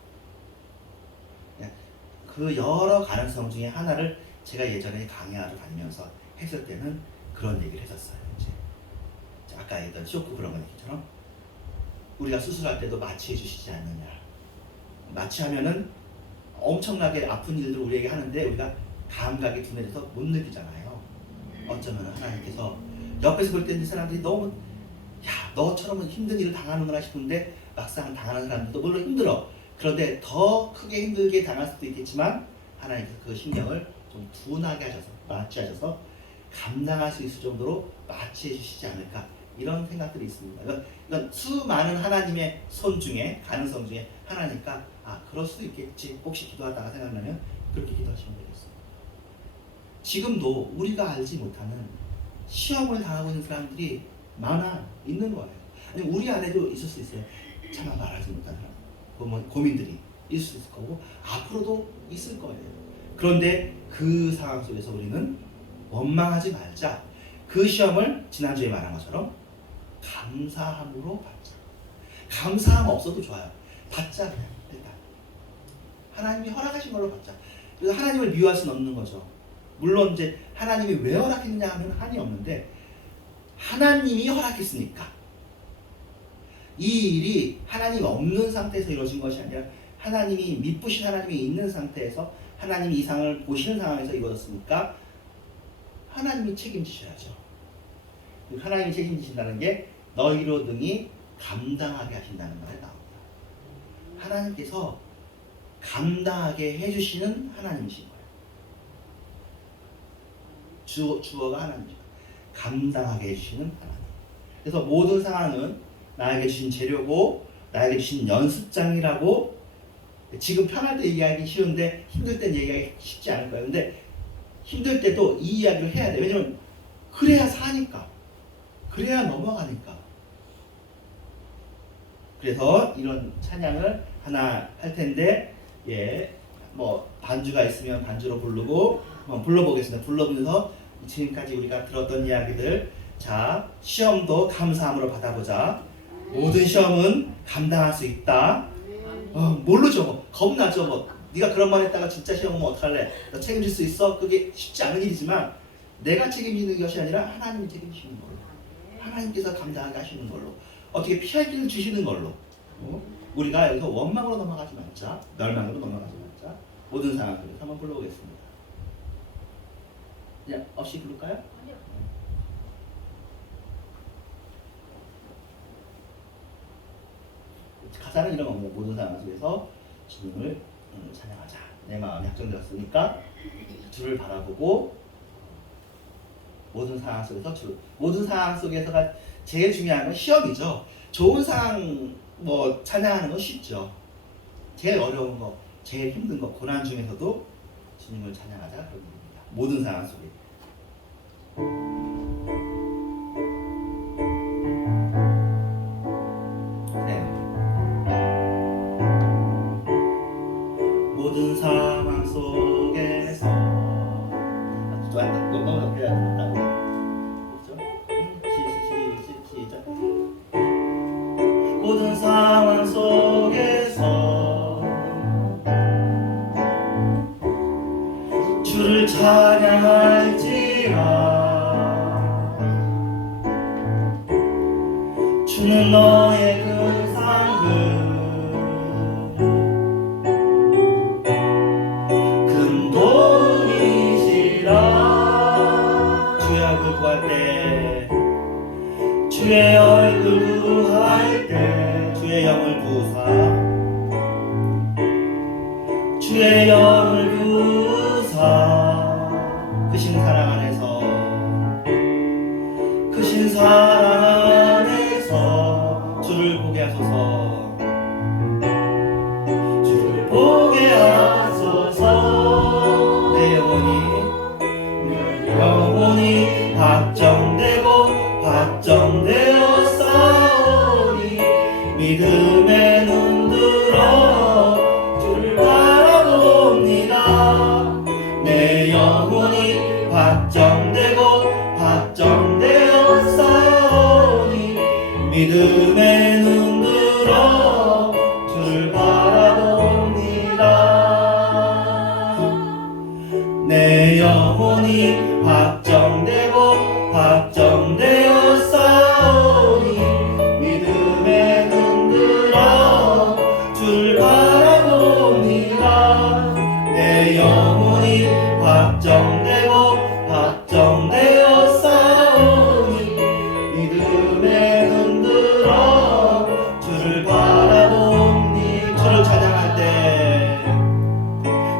그 여러 가능성 중에 하나를 제가 예전에 강의하러 다니면서 했을 때는 그런 얘기를 했었어요. 이제 아까 했던 쇼크 그런 얘기처럼 우리가 수술할 때도 마취해 주시지 않느냐. 마취하면은 엄청나게 아픈 일들을 우리에게 하는데 우리가 감각이 둔해져서 못 느끼잖아요. 어쩌면 하나님께서 옆에서 볼 때 이 사람들이 너무 너처럼 힘든 일을 당하는구나 싶은데 막상 당하는 사람들도 물론 힘들어. 그런데 더 크게 힘들게 당할 수도 있겠지만 하나님께서 그 신경을 좀 둔하게 하셔서 마취하셔서 감당할 수 있을 정도로 마취해 주시지 않을까 이런 생각들이 있습니다. 이건 수많은 하나님의 손 중에 가능성 중에 하나니까 그럴 수도 있겠지. 혹시 기도하다가 생각나면 그렇게 기도하시면 되겠습니다. 지금도 우리가 알지 못하는 시험을 당하고 있는 사람들이 많아 있는 거예요. 아니 우리 안에도 있을 수 있어요. 차마 말하지 못하는 고민들이 있을 수 있을 거고 앞으로도 있을 거예요. 그런데 그 상황 속에서 우리는 원망하지 말자. 그 시험을 지난주에 말한 것처럼 감사함으로 받자. 감사함 없어도 좋아요. 받자 그냥 일단. 하나님이 허락하신 걸로 받자. 그래서 하나님을 미워할 수는 없는 거죠. 물론 이제 하나님이 왜 허락했느냐 하면 한이 없는데 하나님이 허락했으니까 이 일이 하나님 없는 상태에서 이루어진 것이 아니라 하나님이 미쁘신 하나님이 있는 상태에서 하나님이 이 상을 보시는 상황에서 이루어졌으니까 하나님이 책임지셔야죠. 하나님이 책임지신다는 게 너희로 능히 감당하게 하신다는 말에 나옵니다. 하나님께서 감당하게 해주시는 하나님이신 거예요. 주어가 하나님이죠. 감당하게 해주시는 하나님. 그래서 모든 상황은 나에게 주신 재료고 나에게 주신 연습장이라고 지금 편할 때 얘기하기 쉬운데 힘들 때 얘기하기 쉽지 않을 거예요. 근데 힘들 때도 이 이야기를 해야 돼요. 왜냐면 그래야 사니까. 그래야 넘어가니까. 그래서 이런 찬양을 하나 할 텐데 반주가 있으면 반주로 부르고 한번 불러보겠습니다. 불러보면서 지금까지 우리가 들었던 이야기들 시험도 감사함으로 받아보자. 모든 시험은 감당할 수 있다. 모르죠. 겁나죠. 네가 그런 말 했다가 진짜 시험 오면 어떡할래? 너 책임질 수 있어? 그게 쉽지 않은 일이지만 내가 책임지는 것이 아니라 하나님이 책임지는 걸로. 하나님께서 감당하게 하시는 걸로. 어떻게 피할 길을 주시는 걸로. 우리가 여기서 원망으로 넘어가지 말자. 멸망으로 넘어가지 말자. 모든 상황들을 한번 불러보겠습니다. 그냥 없이 부를까요? 가사는 이런 겁니다. 모든 상황 속에서 주님을 찬양하자. 내 마음이 확정되었으니까 주를 바라보고 모든 상황 속에서 모든 상황 속에서가 제일 중요한 건 시험이죠. 좋은 상황 찬양하는 건 쉽죠. 제일 어려운 거, 제일 힘든 거, 고난 중에서도 주님을 찬양하자 그런 겁니다. 모든 상황 속에 네. 모든 상황 속에서 너무 높게 한다고. 시작. 모든 상황 속에서 주를 찬양할지라. 주는 너의 큰 상급, 큰 도움이시라. 주의 얼굴 구할 때, 주의 얼굴 구할 때, 주의 영을 구사, 주의 영을 구사. 크신 사랑 안에서, 크신 사랑 안에서 주를 보게 하소서. 주를 보게 하소서. 내 영혼이 확정되고 확정되어 싸우니 믿음에 눈들어 주를 바라봅니다. 내 영혼이 확정되고 확정되어 싸우니 믿음에 눈들어 주를 바라봅니다. 내 영혼이 확정되고 확정되어 싸우니 믿음에 눈들어 주를 바라봅니다. 내 영혼이 확정되고 확정되어 싸우니 믿음에 눈들어 주를 바라봅니다. 주를 찬양할 때,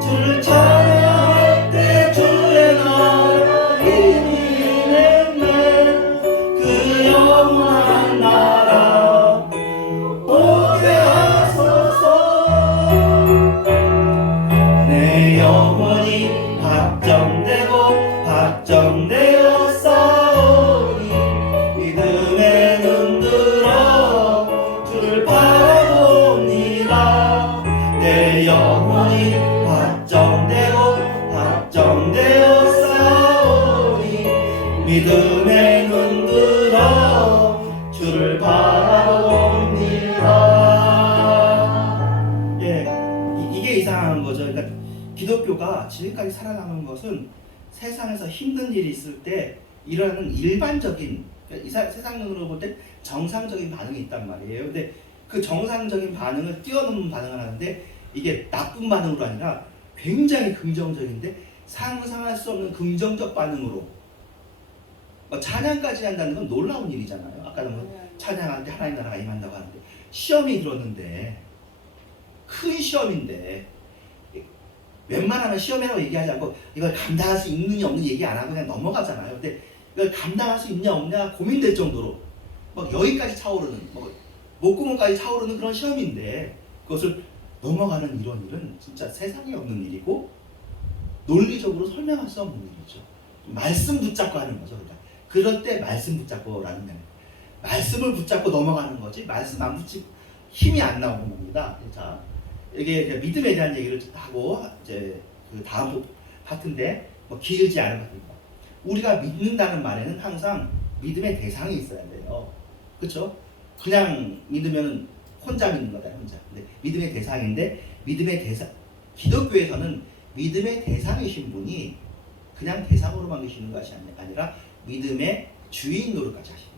주를 찬양할 때 주의 나라 이미 냈네. 그 영원한 나라 오게 하소서. 내 영혼이 확정되고 확정되어 싸우니 믿음에 눈들어 주를 바라봅니다. 내 영혼이 확정되고 확정되어 싸우니 믿음에 눈들어 주를 바라봅니다. 예, 이게 이상한 거죠. 그러니까 기독교가 지금까지 살아남은 것은 세상에서 힘든 일이 있을 때 일어나는 일반적인, 그러니까 세상 눈으로 볼 때 정상적인 반응이 있단 말이에요. 근데 그 정상적인 반응을 뛰어넘는 반응을 하는데 이게 나쁜 반응으로 아니라 굉장히 긍정적인데 상상할 수 없는 긍정적 반응으로 찬양까지 한다는 건 놀라운 일이잖아요. 아까도 찬양할 때 하나님 나라가 임한다고 하는데 시험이 들었는데, 큰 시험인데 웬만하면 시험이라고 얘기하지 않고 이걸 감당할 수 있느냐 없느냐 얘기 안 하고 그냥 넘어가잖아요. 근데 이걸 감당할 수 있냐 없냐 고민될 정도로 막 여기까지 차오르는, 목구멍까지 차오르는 그런 시험인데 그것을 넘어가는 이런 일은 진짜 세상에 없는 일이고 논리적으로 설명할 수 없는 일이죠. 말씀 붙잡고 하는 거죠. 그러니까 그럴 때 말씀 붙잡고라는 면, 말씀을 붙잡고 넘어가는 거지 말씀 안 붙이고 힘이 안 나오는 겁니다. 자, 이게 믿음에 대한 얘기를 하고 이제 그 다음 파트인데 길지 않은 파트입니다. 우리가 믿는다는 말에는 항상 믿음의 대상이 있어야 돼요. 그렇죠? 그냥 믿으면 혼자 믿는 거다, 혼자. 근데 믿음의 대상인데 믿음의 대상, 기독교에서는 믿음의 대상이신 분이 그냥 대상으로만 계시는 것이 아니라 믿음의 주인 노릇까지 하십니다.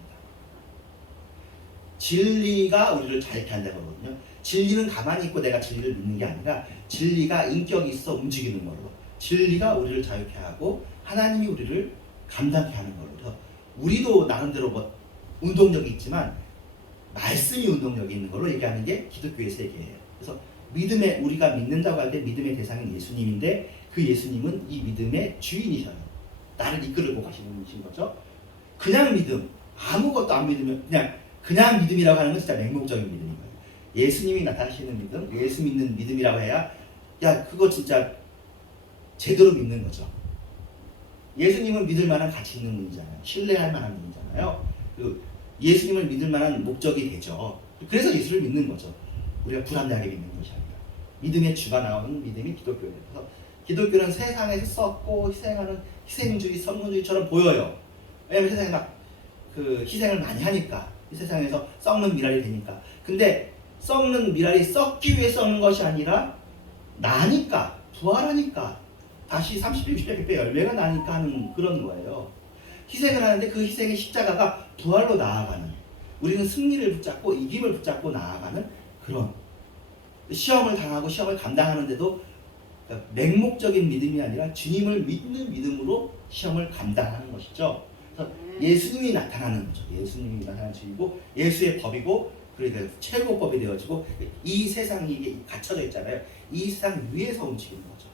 진리가 우리를 자유케 한다고 그러거든요. 진리는 가만히 있고 내가 진리를 믿는 게 아니라 진리가 인격이 있어 움직이는 걸로, 진리가 우리를 자유케 하고 하나님이 우리를 감당케 하는 걸로. 그래서 우리도 나름대로 운동력이 있지만 말씀이 운동력이 있는 걸로 얘기하는 게 기독교의 세계예요. 그래서 믿음에, 우리가 믿는다고 할 때 믿음의 대상은 예수님인데 그 예수님은 이 믿음의 주인이셔요. 나를 이끌고 가시는 분이신 거죠. 그냥 믿음, 아무것도 안 믿으면 그냥 믿음이라고 하는 건 진짜 맹목적인 믿음인 거예요. 예수님이 나타나시는 믿음, 예수 믿는 믿음이라고 해야 그거 진짜 제대로 믿는 거죠. 예수님은 믿을 만한 가치 있는 분이잖아요. 신뢰할 만한 분이잖아요. 그리고 예수님을 믿을 만한 목적이 되죠. 그래서 예수를 믿는 거죠. 우리가 불합리하게 믿는 것이 아니라 믿음의 주가 나오는 믿음이 기독교예요. 그래서 기독교는 세상에서 썩고 희생하는 희생주의, 선군주의처럼 보여요. 왜냐하면 세상에 막 그 희생을 많이 하니까 이 세상에서 썩는 미랄이 되니까. 근데 썩는 미랄이 썩기 위해 썩는 것이 아니라 나니까, 부활하니까 다시 30배, 60배, 100배 열매가 나니까 하는 그런 거예요. 희생을 하는데 그 희생의 십자가가 부활로 나아가는, 우리는 승리를 붙잡고 이김을 붙잡고 나아가는 그런, 시험을 당하고 시험을 감당하는데도 그러니까 맹목적인 믿음이 아니라 주님을 믿는 믿음으로 시험을 감당하는 것이죠. 그래서 예수님이 나타나는 거죠. 예수님이 나타나는 주이고 예수의 법이고, 그러니까 최고법이 되어지고, 이 세상이 이게 갇혀져 있잖아요. 이 세상 위에서 움직이는 거죠.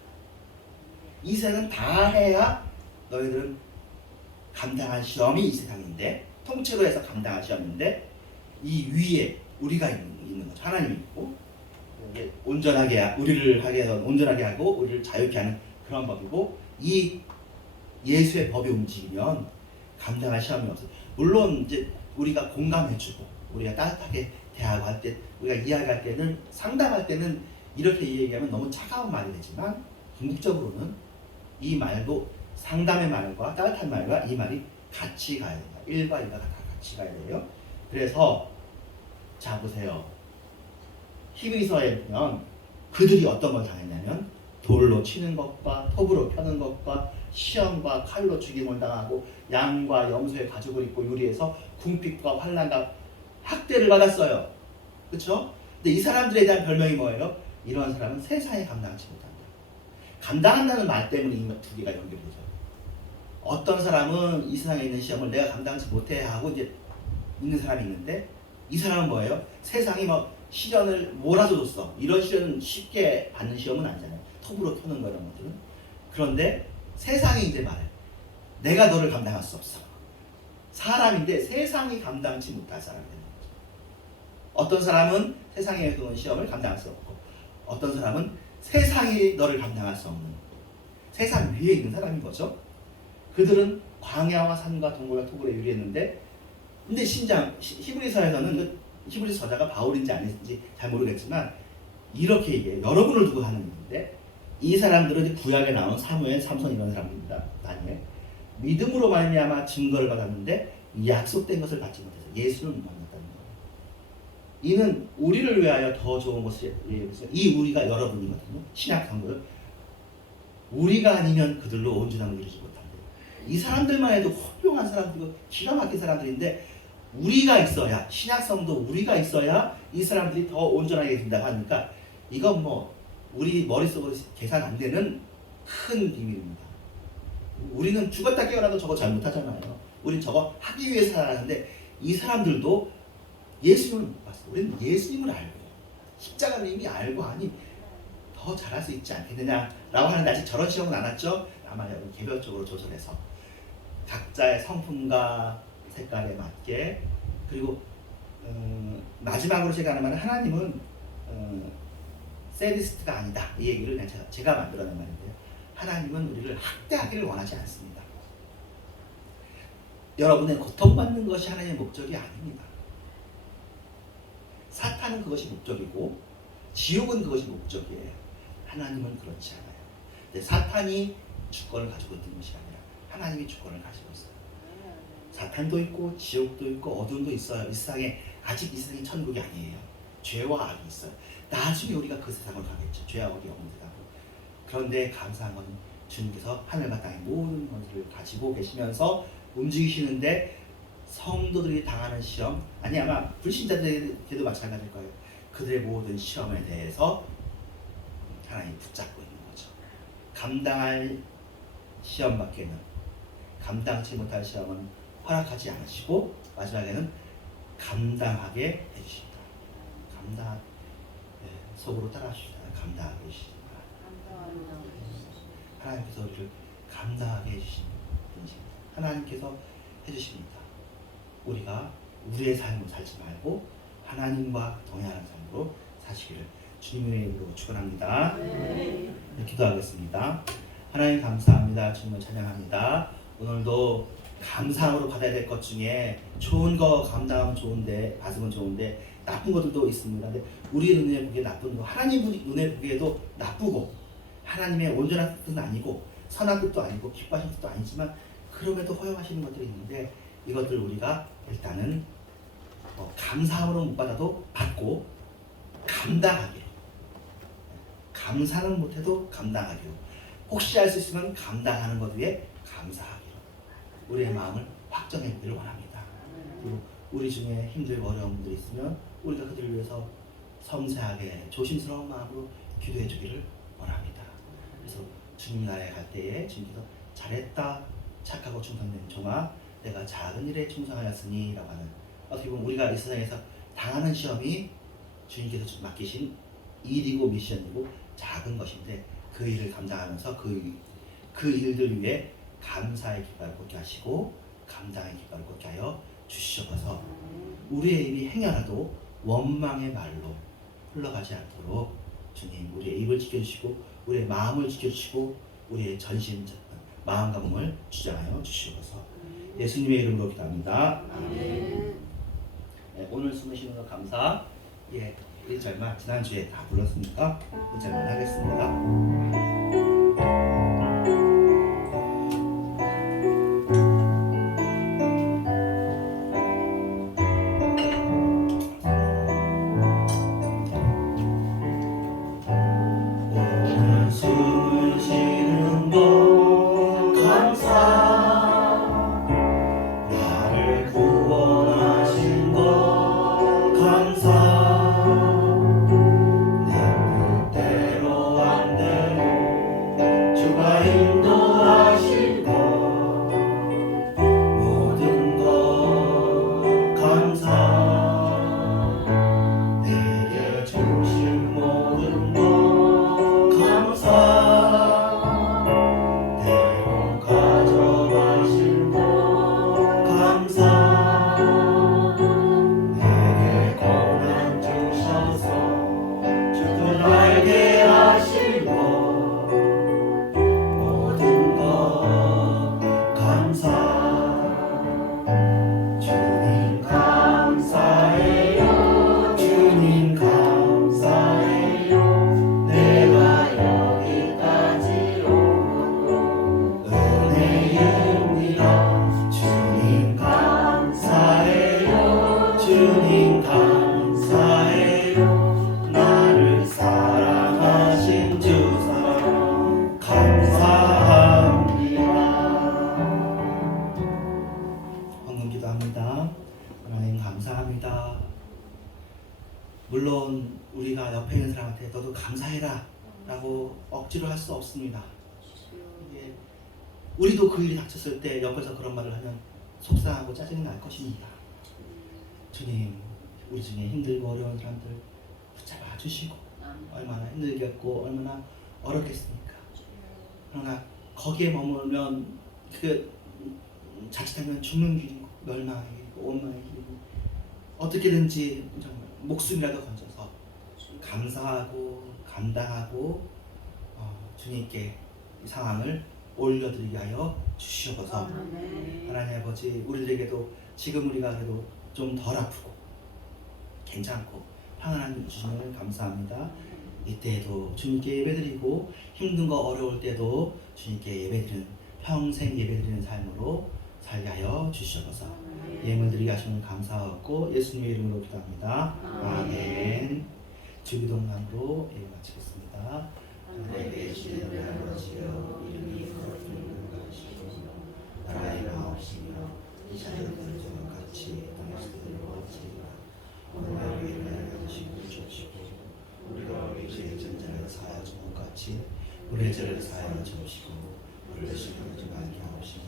이 세상은 다 해야 너희들은 감당할 시험이 이 세상인데, 통째로 해서 감당할 시험인데, 이 위에 우리가 있는 거죠. 하나님이 있고, 온전하게 온전하게 하고 우리를 자유케 하는 그런 법이고, 이 예수의 법이 움직이면 감당할 시험이 없어요. 물론 이제 우리가 공감해주고 우리가 따뜻하게 대화할 때, 우리가 이야기할 때는, 상담할 때는 이렇게 얘기하면 너무 차가운 말이 되지만, 궁극적으로는 이 말도, 상담의 말과 따뜻한 말과 이 말이 같이 가야 된다. 1과 2가 다 같이 가야 돼요. 그래서 자 보세요. 히브리서에 보면 그들이 어떤 걸 당했냐면, 돌로 치는 것과 톱으로 펴는 것과 시험과 칼로 죽임을 당하고 양과 염소의 가죽을 입고 유리에서 궁핍과 환난과 학대를 받았어요. 그렇죠? 근데 이 사람들에 대한 별명이 뭐예요? 이러한 사람은 세상에 감당하지 못한다. 감당한다는 말 때문에 이 두 개가 연결되죠. 어떤 사람은 이 세상에 있는 시험을 내가 감당하지 못해 하고 이제 있는 사람이 있는데, 이 사람은 뭐예요? 세상이 뭐 시련을 몰아줘줬어. 이런 시련은 쉽게 받는 시험은 아니잖아요. 톱으로 펴는 거 이런 것들은. 그런데 세상이 이제 말해. 내가 너를 감당할 수 없어. 사람인데 세상이 감당치 못할 사람이 되는 거죠. 어떤 사람은 세상에서 오는 시험을 감당할 수 없고, 어떤 사람은 세상이 너를 감당할 수 없는, 세상 위에 있는 사람인 거죠. 그들은 광야와 산과 동굴과 토굴에 유리했는데, 근데 히브리서에서는, 히브리서 저자가 바울인지 아닌지 잘 모르겠지만 이렇게 얘기해요. 여러분을 두고 하는 얘기인데, 이 사람들은 이제 구약에 나온 사무엘, 삼손 이런 사람입니다. 다니엘. 믿음으로 말미암아 증거를 받았는데 약속된 것을 받지 못해서 예수는 못 만났다는 거예요. 이는 우리를 위하여 더 좋은 것을 얘기해서, 이 우리가 여러분이거든요. 신약 성도들. 우리가 아니면 그들로 온전함을 이루지 못한대요. 이 사람들만 해도 훌륭한 사람들이고 기가 막힌 사람들인데, 우리가 있어야, 신약 성도 우리가 있어야 이 사람들이 더 온전하게 된다고 하니까, 이건 뭐 우리 머릿속으로 계산 안 되는 큰 비밀입니다. 우리는 죽었다 깨어나도 저거 잘 못하잖아요. 우린 저거 하기 위해서 살아가는데, 이 사람들도 예수님을 못 봤어. 우리는 예수님을 알고, 십자가를 이미 알고 하니 더 잘할 수 있지 않겠느냐라고 하는데, 아직 저런 시험은 안 왔죠. 아마 여러분 개별적으로 조절해서 각자의 성품과 색깔에 맞게, 그리고 마지막으로 제가 하는 말은, 하나님은 세디스트가 아니다, 이 얘기를 그냥 제가 만들어낸 말인데요. 하나님은 우리를 학대하기를 원하지 않습니다. 여러분의 고통받는 것이 하나님의 목적이 아닙니다. 사탄은 그것이 목적이고 지옥은 그것이 목적이에요. 하나님은 그렇지 않아요. 근데 사탄이 주권을 가지고 있는 것이 아니라 하나님이 주권을 가지고 있어요. 사탄도 있고 지옥도 있고 어둠도 있어요. 이 세상에, 아직 이 세상이 천국이 아니에요. 죄와 악이 있어요. 나중에 우리가 그 세상을 가겠죠. 죄와 악이 없는 세상으로. 그런데 감사한 것은 주님께서 하늘과 땅의 모든 것들을 가지고 계시면서 움직이시는데, 성도들이 당하는 시험, 아니 아마 불신자들에게도 마찬가지일 거예요. 그들의 모든 시험에 대해서 하나님 붙잡고 있는 거죠. 감당할 시험밖에는, 감당치 못할 시험은 허락하지 않으시고, 마지막에는 감당하게 해주신다. 속으로 따라하시다. 감당하게 해주신다. 하나님께서 우리를 감당하게 해주신 분이십니다. 하나님께서 해주십니다. 우리가 우리의 삶을 살지 말고 하나님과 동행하는 삶으로 사시기를 주님의 이름으로 축원합니다. 네, 기도하겠습니다. 하나님 감사합니다. 주님을 찬양합니다. 오늘도 감사함으로 받아야 될 것 중에 좋은 거 감당하면 좋은데 받으면 좋은데 나쁜 것들도 있습니다. 근데 우리 눈에 보기에 나쁜 거 하나님 눈에 보기에도 나쁘고 하나님의 온전한 뜻은 아니고 선한 뜻도 아니고 기뻐하시는 뜻도 아니지만 그럼에도 허용하시는 것들이 있는데 이것들 우리가 일단은 감사함으로 못 받아도 받고 감당하기로 감사는 못해도 감당하기로 혹시 할 수 있으면 감당하는 것 위에 감사하기로 우리의 마음을 확정해 보기를 원합니다. 그리고 우리 중에 힘들고 어려운 분들이 있으면 우리가 그들을 위해서 섬세하게 조심스러운 마음으로 기도해 주기를 원합니다. 그래서 주님 나라에 갈 때에 주님께서 잘했다 착하고 충성된 종아 내가 작은 일에 충성하였으니 라고 하는 어떻게 보면 우리가 이 세상에서 당하는 시험이 주님께서 맡기신 일이고 미션이고 작은 것인데 그 일을 감당하면서 그 일들 위해 감사의 깃발을 꽂게 하시고 감당의 깃발을 꽂게 하여 주시옵소서. 우리의 입이 행여라도 원망의 말로 흘러가지 않도록 주님 우리의 입을 지켜주시고 우리의 마음을 지켜주시고 우리의 전신 마음과 몸을 주장하여 주시옵소서. 예수님의 이름으로 기도합니다. 아멘. 네, 오늘 숨으시는 것 감사. 1절만 지난주에 다 불렀으니까 1절만 하겠습니다. 오늘 숨을 쉬는 것 감사 나를 구원하신 것 감사 내 뜻대로 안 되고 주가 인도하신 것 모든 것 감사 내게 주신 모든 것 감사 때로 가져가신 것 감사 내게 고난 주셔서 주도 알게 하신 것 모든 것 감사 주님 감사해요 주님 감사해요 내가 여기까지 온 것도 은혜입니다 주님 감사해요 주님 감사해요 나를 사랑하신 주 사랑 감사합니다. 헌금 기도합니다. 하나님 감사합니다. 물론 우리가 옆에 있는 사람한테 너도 감사해라 라고 억지로 할 수 없습니다. 이게 우리도 그 일이 닥쳤을 때 옆에서 그런 말을 하면 속상하고 짜증이 날 것입니다. 주님 우리 중에 힘들고 어려운 사람들 붙잡아 주시고 얼마나 힘들겠고 얼마나 어렵겠습니까? 그러나 거기에 머물면 그 자칫하면 죽는 길이고 멸망의 길이고 원망의 길이고 어떻게든지 정말 목숨이라도 건져서 감사하고 감당하고 주님께 이 상황을 올려드리게 하여 주시옵소서. 하나님 아버지 우리들에게도 지금 우리가 그래도 좀 덜 아프고 괜찮고 평안한 주님을 감사합니다. 이때에도 주님께 예배드리고 힘든 거 어려울 때도 주님께 예배드리는 평생 예배드리는 삶으로 살게 하여 주시옵소서. 예물 드리게 하시는 감사하고 예수님의 이름으로 기도합니다. 아멘. 주기도문으로 예배 마치겠습니다. 하나님의 계시는 아버지여 이름이 거룩히 여겨지시고 나라의 마옵시며 이 자녀들을 저와 같이 땅에서 들어오지이다. 오늘 우리를 알려주시고 주시고 우리가 우리 죄의 전자를 사하여 준 것 같이 우리의 죄를 사하여 주시고 우리를 시험하지 말게 하옵시며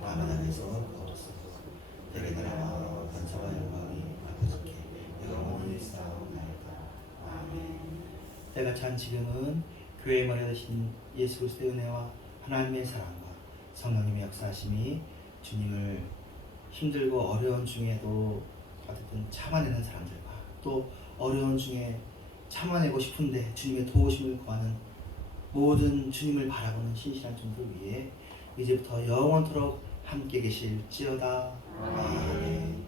다만 안에서 거두소서. 내게 나라와 권세와 영광이 아버지께 영원히 싸움나이다. 아멘. 때가 찬 지금은 교회에 머리 되신 예수 그리스도의 은혜와 하나님의 사랑과 성령님의 역사하심이 주님을 힘들고 어려운 중에도 어쨌든 참아내는 사람들과 또 어려운 중에 참아내고 싶은데 주님의 도우심을 구하는 모든 주님을 바라보는 신실한 종들 위해 이제부터 영원토록 함께 계실지어다. 아멘.